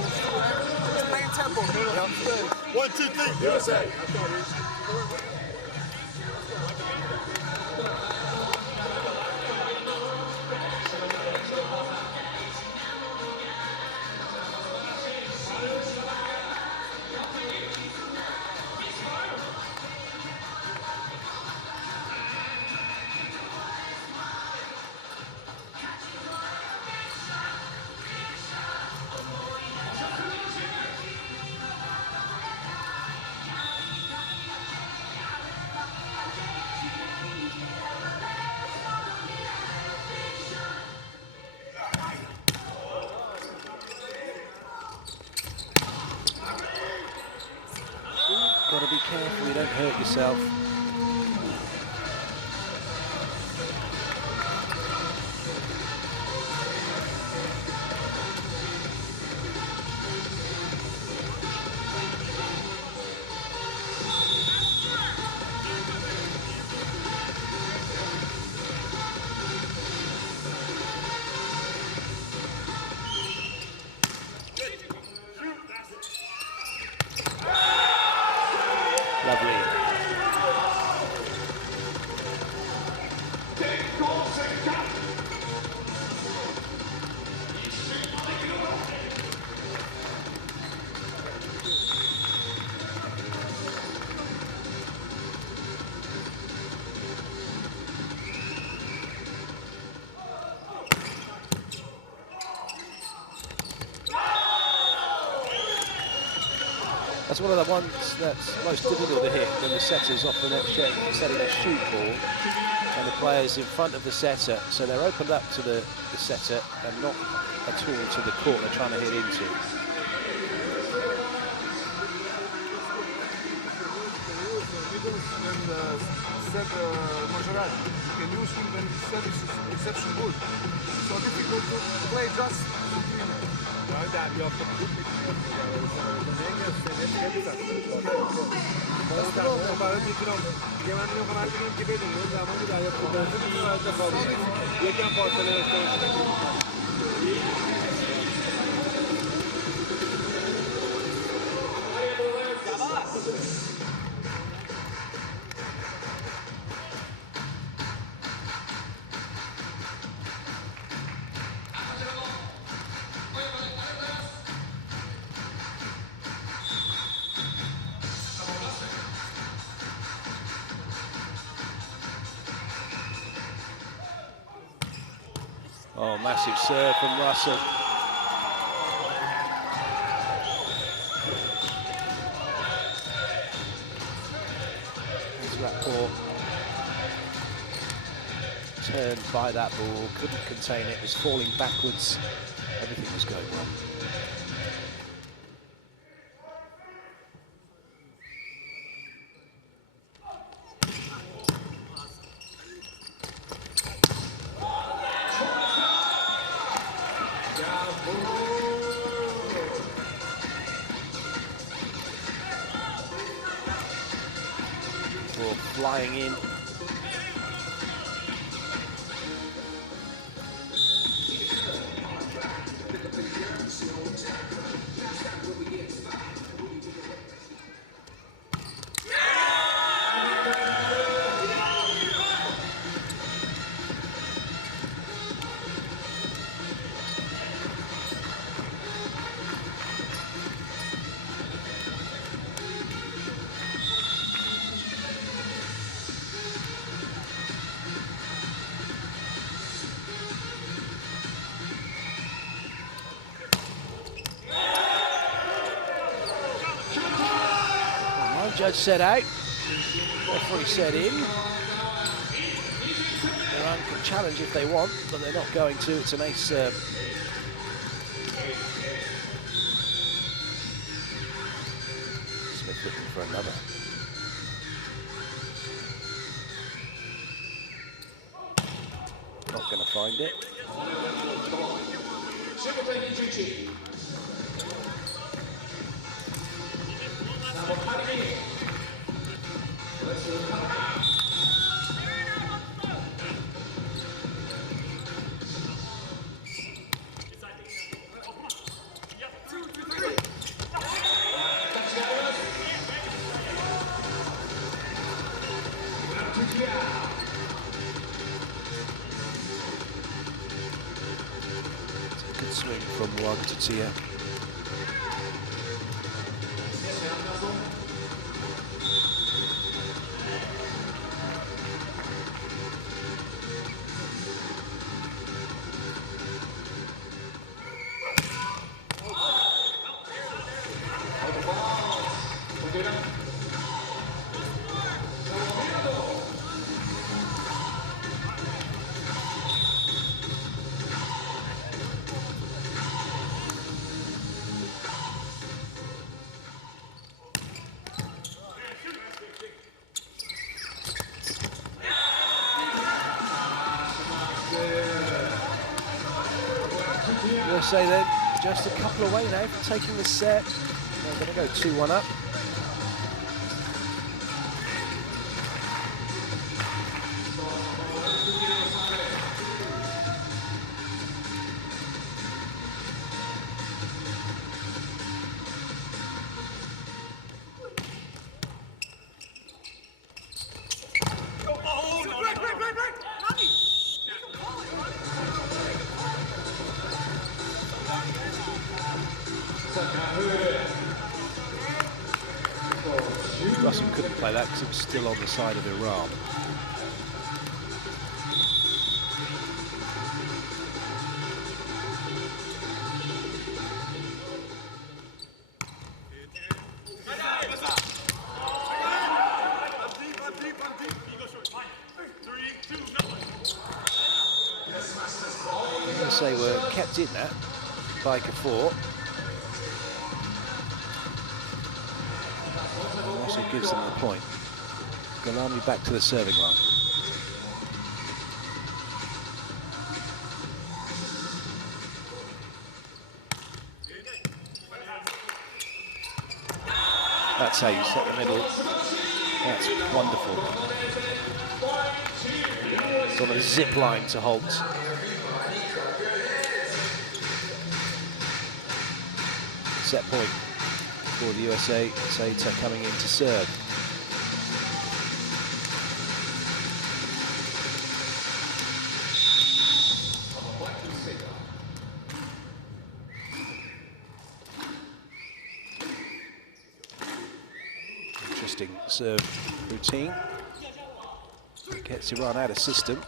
Just play in tempo. 1, 2, 3, USA! hurt yourself. Lovely. That's one of the ones that's most difficult to hit when the setter's off the net setting a shoot ball and the player's in front of the setter, so they're opened up to the setter and not at all to the court they're trying to hit into. Set Maserati. You can use him when the set is exception good. It's so difficult to play just between them. Oh, massive serve from Russell. Into that ball. Turned by that ball, couldn't contain it, was falling backwards. Everything was going wrong. Flying in. Judge said out, referee said in. Iran can challenge if they want, but they're not going to. It's an ace serve. Smith looking for another. Not going to find it. Good swing from Wang to Tia. USA then just a couple away now from taking the set. They're going to go 2-1 up. Russell couldn't play that because it was still on the side of Iran. USA were kept in that by Kafur. Russell gives them the point. Galami back to the serving line. That's how you set the middle. That's wonderful. It's on a zip line to Holt. Set point for the USA. Saita coming in to serve. Interesting serve routine. Gets Iran out of system.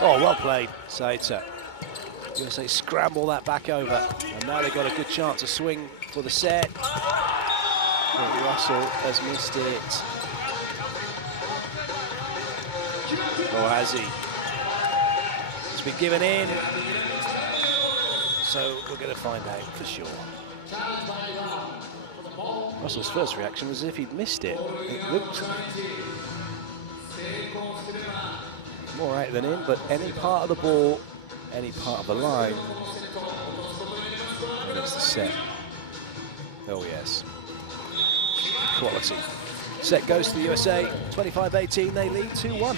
Oh, well played, Saita. USA scramble that back over, and now they've got a good chance to swing for the set. But Russell has missed it. Or has he? It's been given in. So we're going to find out for sure. Russell's first reaction was as if he'd missed it. It looked more out than in, but any part of the ball, any part of the line, and it's the set. Oh yes, quality. Set goes to the USA, 25-18, they lead 2-1.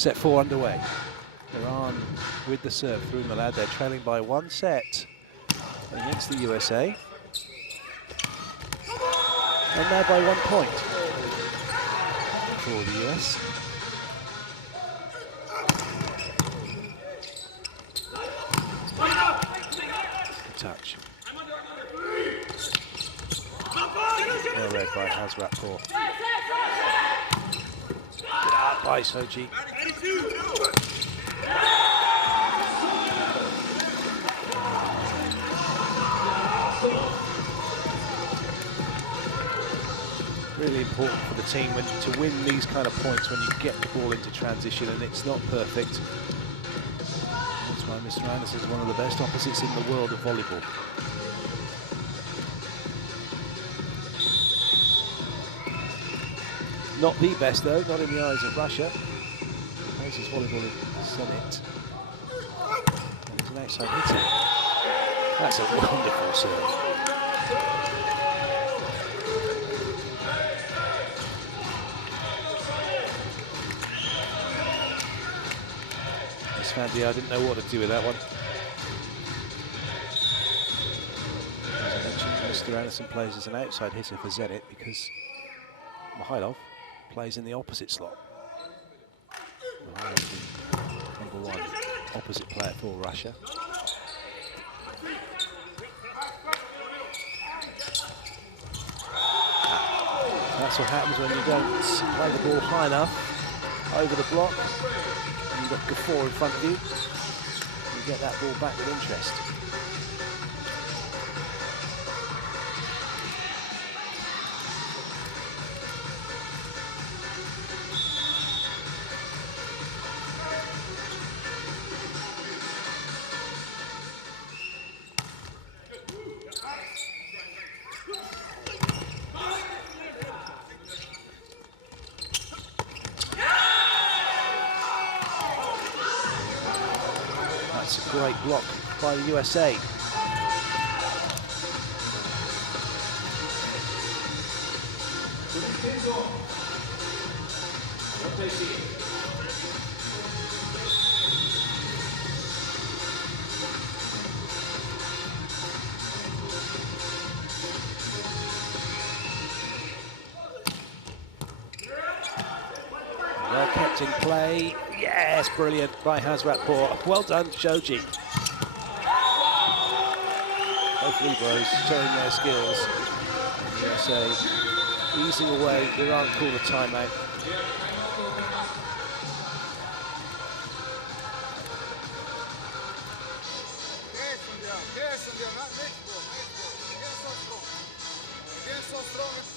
Set 4 underway. Iran with the serve through Malad. They're trailing by 1 set against the USA. And now by 1 point for the US. Good touch. Well read by Hazratpour. Good out by Soji. Really important for the team to win these kind of points when you get the ball into transition and it's not perfect. That's why Mr. Anderson is one of the best opposites in the world of volleyball. Not the best though, not in the eyes of Russia. Places volleyball in Senate. And it's an outside hitter. That's a wonderful serve. Fandy, I didn't know what to do with that one. As I mentioned, Mr. Anderson plays as an outside hitter for Zenit because Mikhailov plays in the opposite slot. Number 1 opposite player for Russia. That's what happens when you don't play the ball high enough over the block. You've got Gafour in front of you. You get that ball back with interest. That's a great block by the USA. Well kept in play. Yes, brilliant by Hazratpour. Well done, Shoji. Both liberos showing their skills. The USA easing away. Iran called a timeout.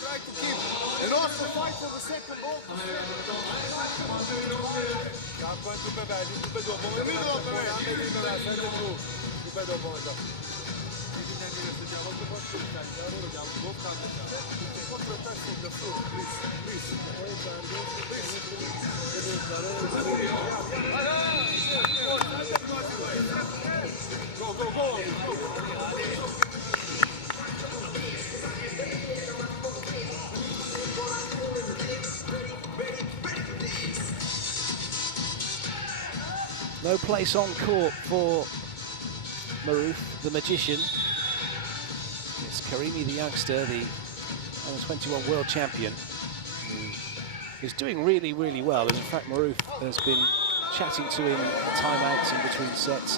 Try to keep and also fight for the second ball. Go. No place on court for Maruf, the magician. It's Karimi, the youngster, the under-21 world champion, who is doing really, really well. And in fact, Maruf has been chatting to him timeouts in between sets,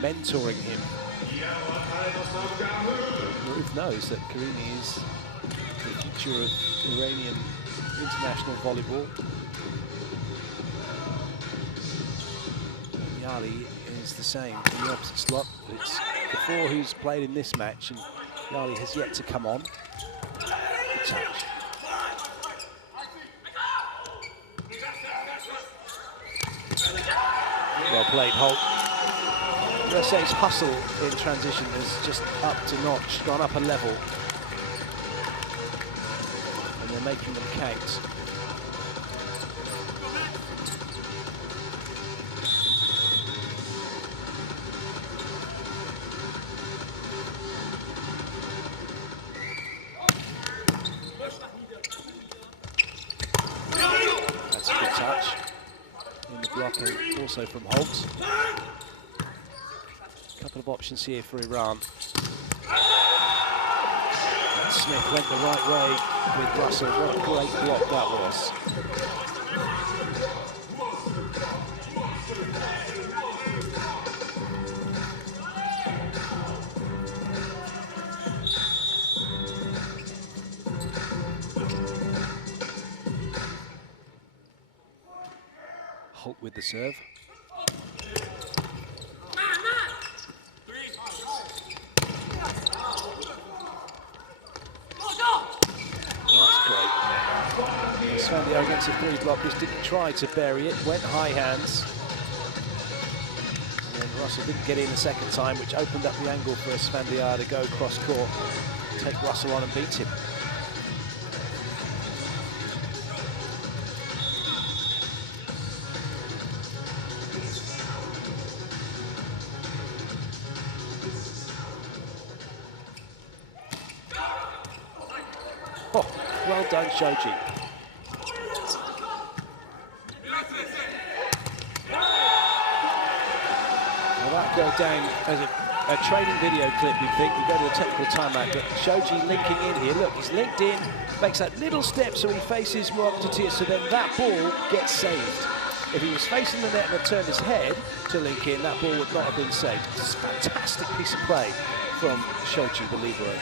mentoring him. Maruf knows that Karimi is the future of Iranian international volleyball. Yali is the same in the opposite slot, but it's Gafour who's played in this match, and Yali has yet to come on. Good touch. Well played, Holt. USA's hustle in transition is just up to notch, gone up a level, and they're making them count. That's a good touch. block and also from Holt. A couple of options here for Iran. And Smith went the right way with Russell. What a great block that was. Holt with the serve. Svandiar against a three block, just didn't try to bury it, went high hands. And then Russell didn't get in the second time, which opened up the angle for Svandiar to go cross court, take Russell on and beat him. Oh, well done, Shoji. Go down as a training video clip, you'd think. We go to a technical timeout, but Shoji linking in here. Look, he's linked in, makes that little step so he faces Tatir, so then that ball gets saved. If he was facing the net and had turned his head to link in, that ball would not have been saved. It's a fantastic piece of play from Shoji, the libero.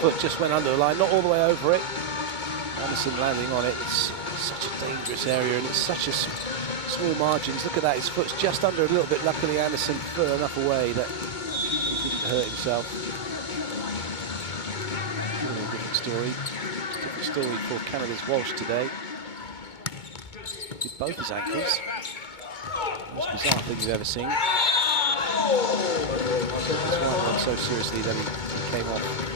Foot just went under the line, not all the way over it. Anderson landing on it. It's such a dangerous area and it's such a small margins. Look at that, his foot's just under a little bit. Luckily Anderson far enough away that he didn't hurt himself. A different story. Different story for Canada's Walsh today. Did both his ankles. Most bizarre thing you've ever seen. This one so seriously that he came off.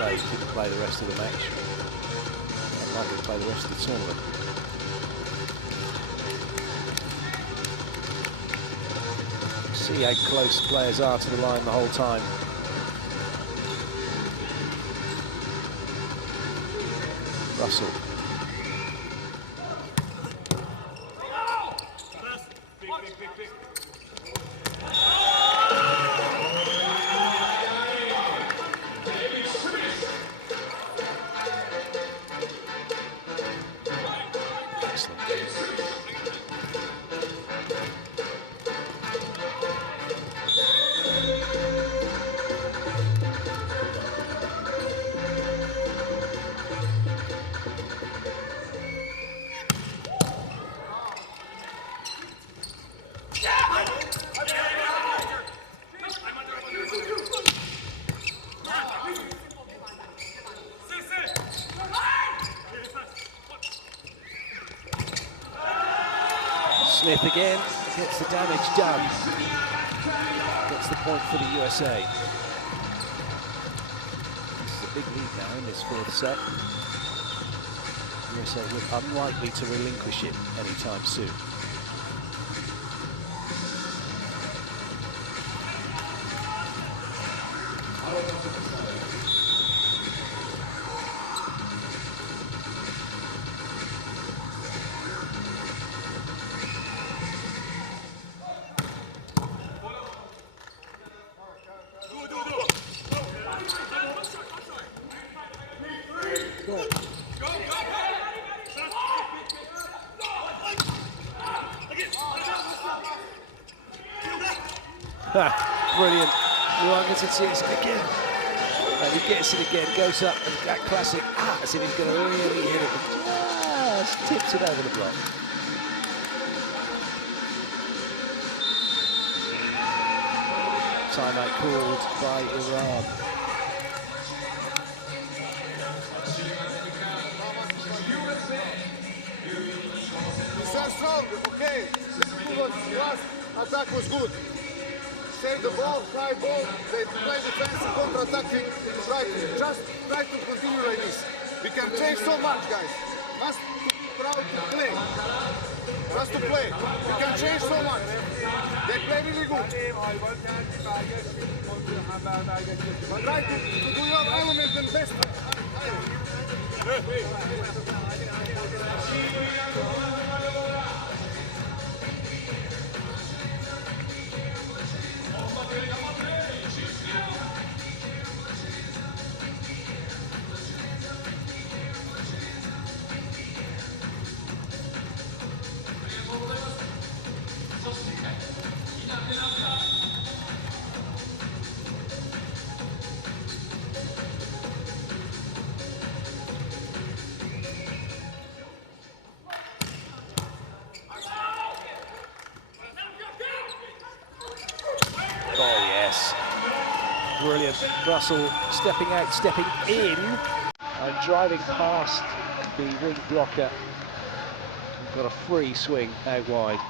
Didn't play the rest of the match. Unlikely to play the rest of the tournament. See how close players are to the line the whole time. Russell. Smith again gets the damage done. Gets the point for the USA. This is a big lead now in this fourth set. USA look unlikely to relinquish it anytime soon. Brilliant. Luan gets it again. And he gets it again, goes up, and that classic, as if he's going to really hit it. Just tips it over the block. Timeout called by Iran. Stand strong, okay. Last attack was good. Save the ball, high ball, they play defense, counter-attacking. Just try to continue like this. We can change so much, guys. Must be proud to play. Just to play. We can change so much. They play really good. But try to do your element and best. Oh, yes. Brilliant. Russell stepping out, stepping in, and driving past the wing blocker. Got a free swing out wide.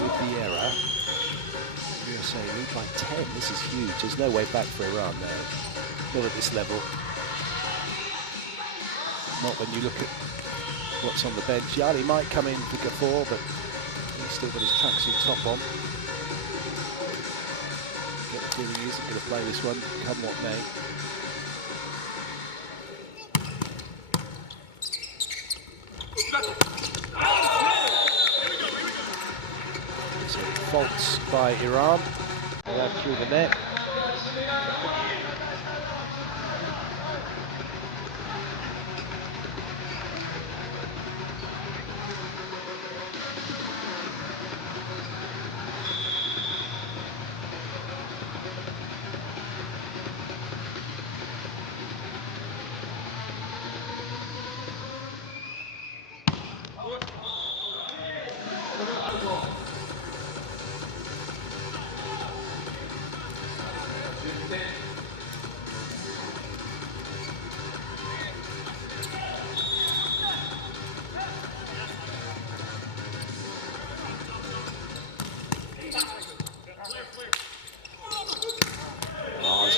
With the error, USA lead by 10. This is huge. There's no way back for Iran now. Not at this level. Not when you look at what's on the bench. Yali might come in for Gafour, but he's still got his tracksuit top on. Get the feeling he isn't going to play this one, come what may. Faults by Iran, that through the net.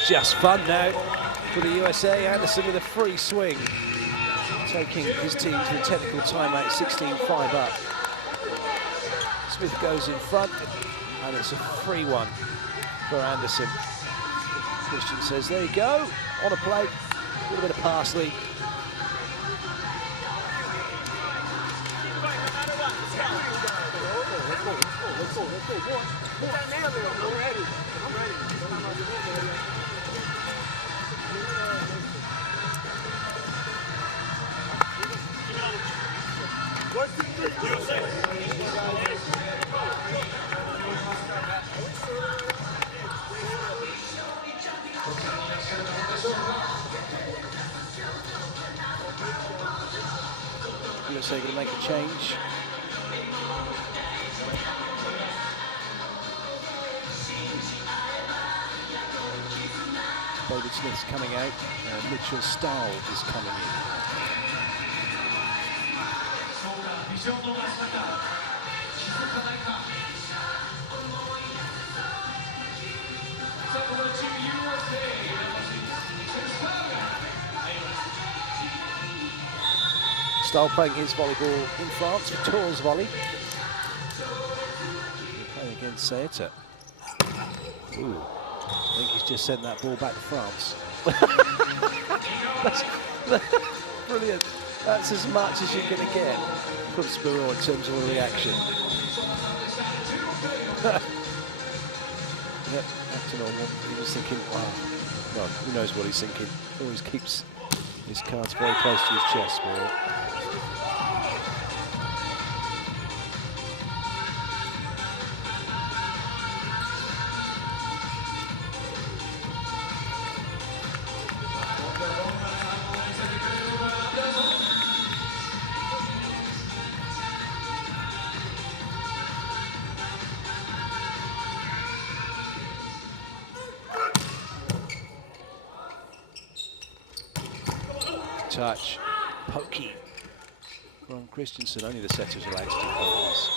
Just fun now for the USA. Anderson with a free swing, taking his team to a technical timeout, 16-5 up. Smith goes in front, and it's a free one for Anderson. Christian says, there you go, on a plate, a little bit of parsley. USA going to make a change. David Smith's coming out, and Mitchell Stahl is coming in. Stahl playing his volleyball in France for Tours Volley. Playing against Saeta. Ooh, I think he's just sent that ball back to France. That's brilliant. That's as much as you're going to get from Spiro in terms of a reaction. Yep, back to normal. He was thinking, wow. Well, who knows what he's thinking. Always keeps his cards very close to his chest, Spiro. Touch, pokey from Christensen. Only the setters allowed to do pokies.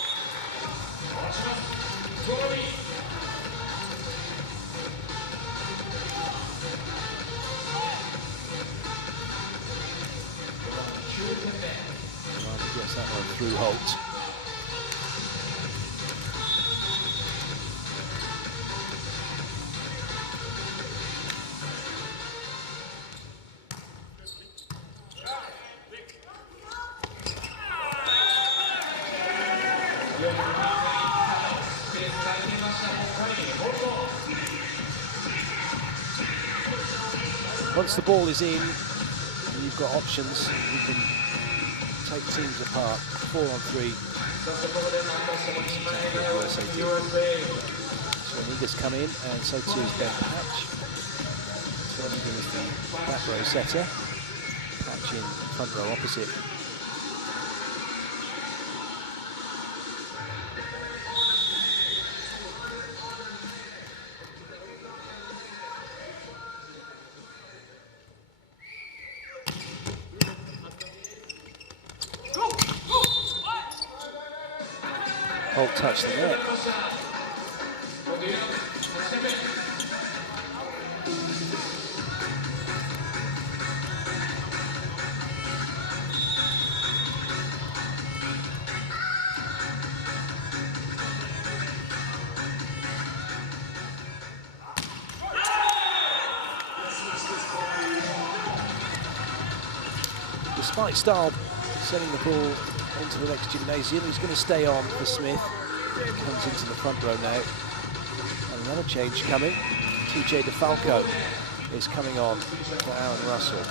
Rwanda gets that one through Holt. Once the ball is in, you've got options. You can take teams apart, 4 on 3. So Aniga's come in, and so too is Ben Patch. So Aniga is the back row setter. Patch in front row opposite. Holt touched the net. Despite Stahl sending the ball into the next gymnasium, he's going to stay on for Smith. Comes into the front row now. And another change coming. TJ DeFalco is coming on for Aaron Russell.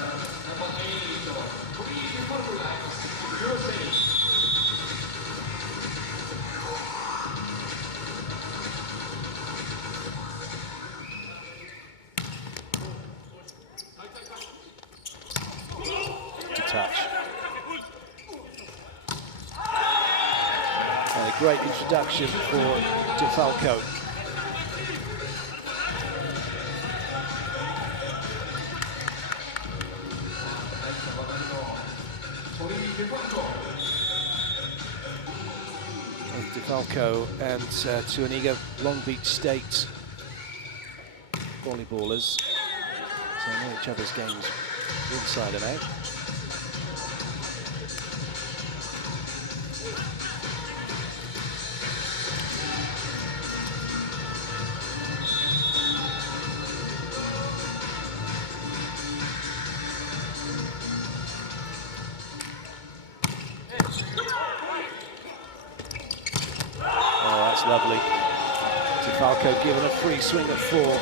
To touch. And a great introduction for DeFalco. DeFalco and Tuaniga, Long Beach State volleyballers. So they know each other's games inside and out. Lovely. DeFalco given a free swing at 4.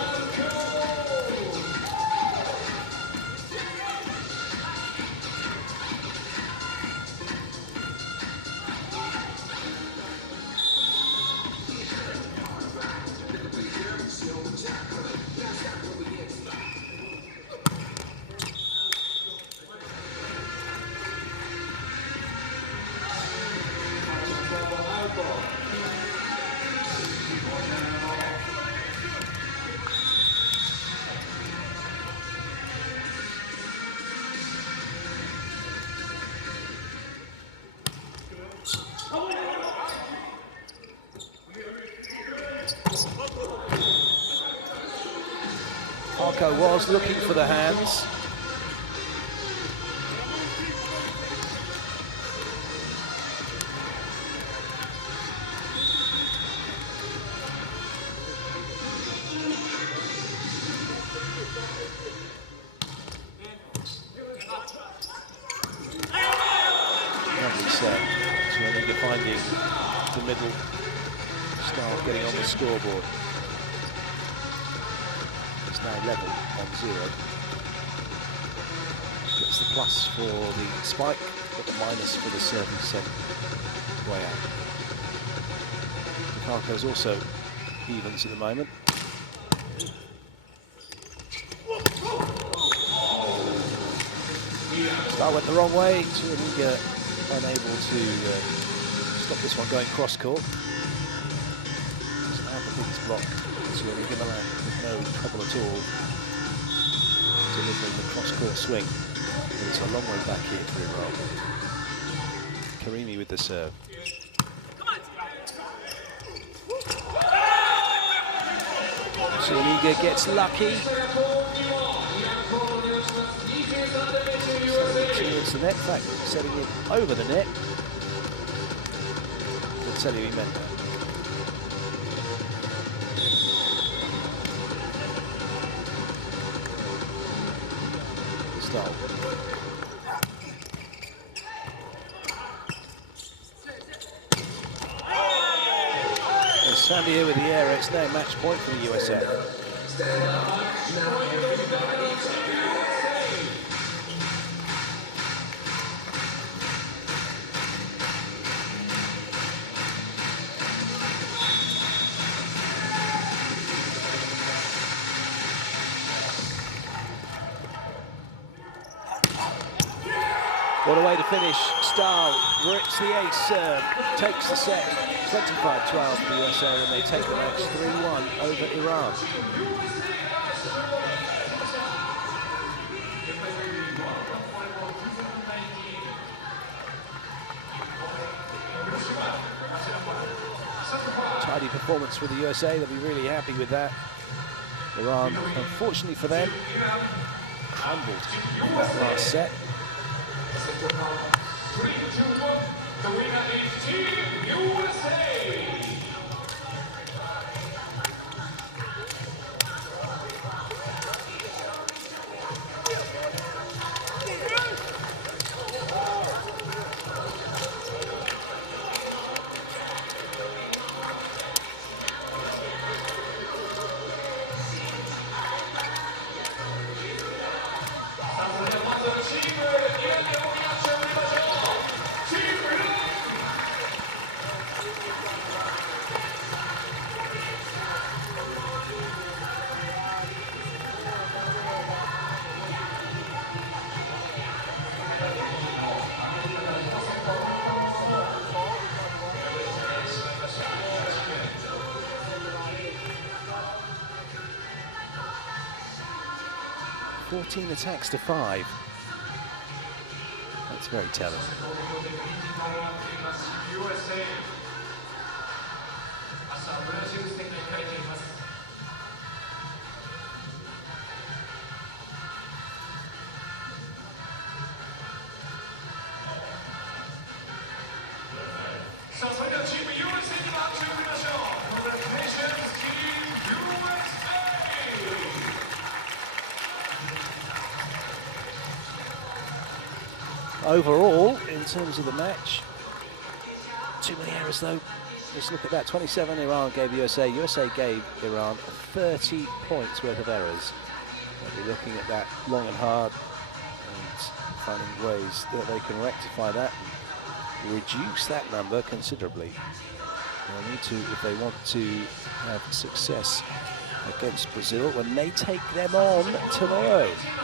Falco was looking for the hands. finding the middle style getting on the scoreboard. It's now level on 0. Gets the plus for the spike, but the minus for the service sent way out. Lukaku's also evens at the moment. Start went the wrong way. Tuaniga unable to stop this one going cross court. Doesn't have the biggest block. Tuaniga Milan with no trouble at all delivering the cross court swing. But it's a long way back here for Iran. Karimi with the serve. Tuaniga gets lucky. Towards the net, in fact, setting it over the net. We'll tell you he meant that. Style. And Sandy here with the air. It's now match point for the USA. Stand up. Now everybody. What a way to finish. Stahl rips the ace serve, takes the set, 25-12 for the USA, and they take the match 3-1 over Iran. Tidy performance for the USA, they'll be really happy with that. Iran, unfortunately for them, crumbled in that last set. 3-2-1, the winner is Team USA! Attacks to 5. That's very telling. Overall, in terms of the match, too many errors though. Let's look at that. 27 Iran gave USA. USA gave Iran 30 points worth of errors. They'll be looking at that long and hard and finding ways that they can rectify that and reduce that number considerably. They'll need to, if they want to have success against Brazil when they take them on tomorrow.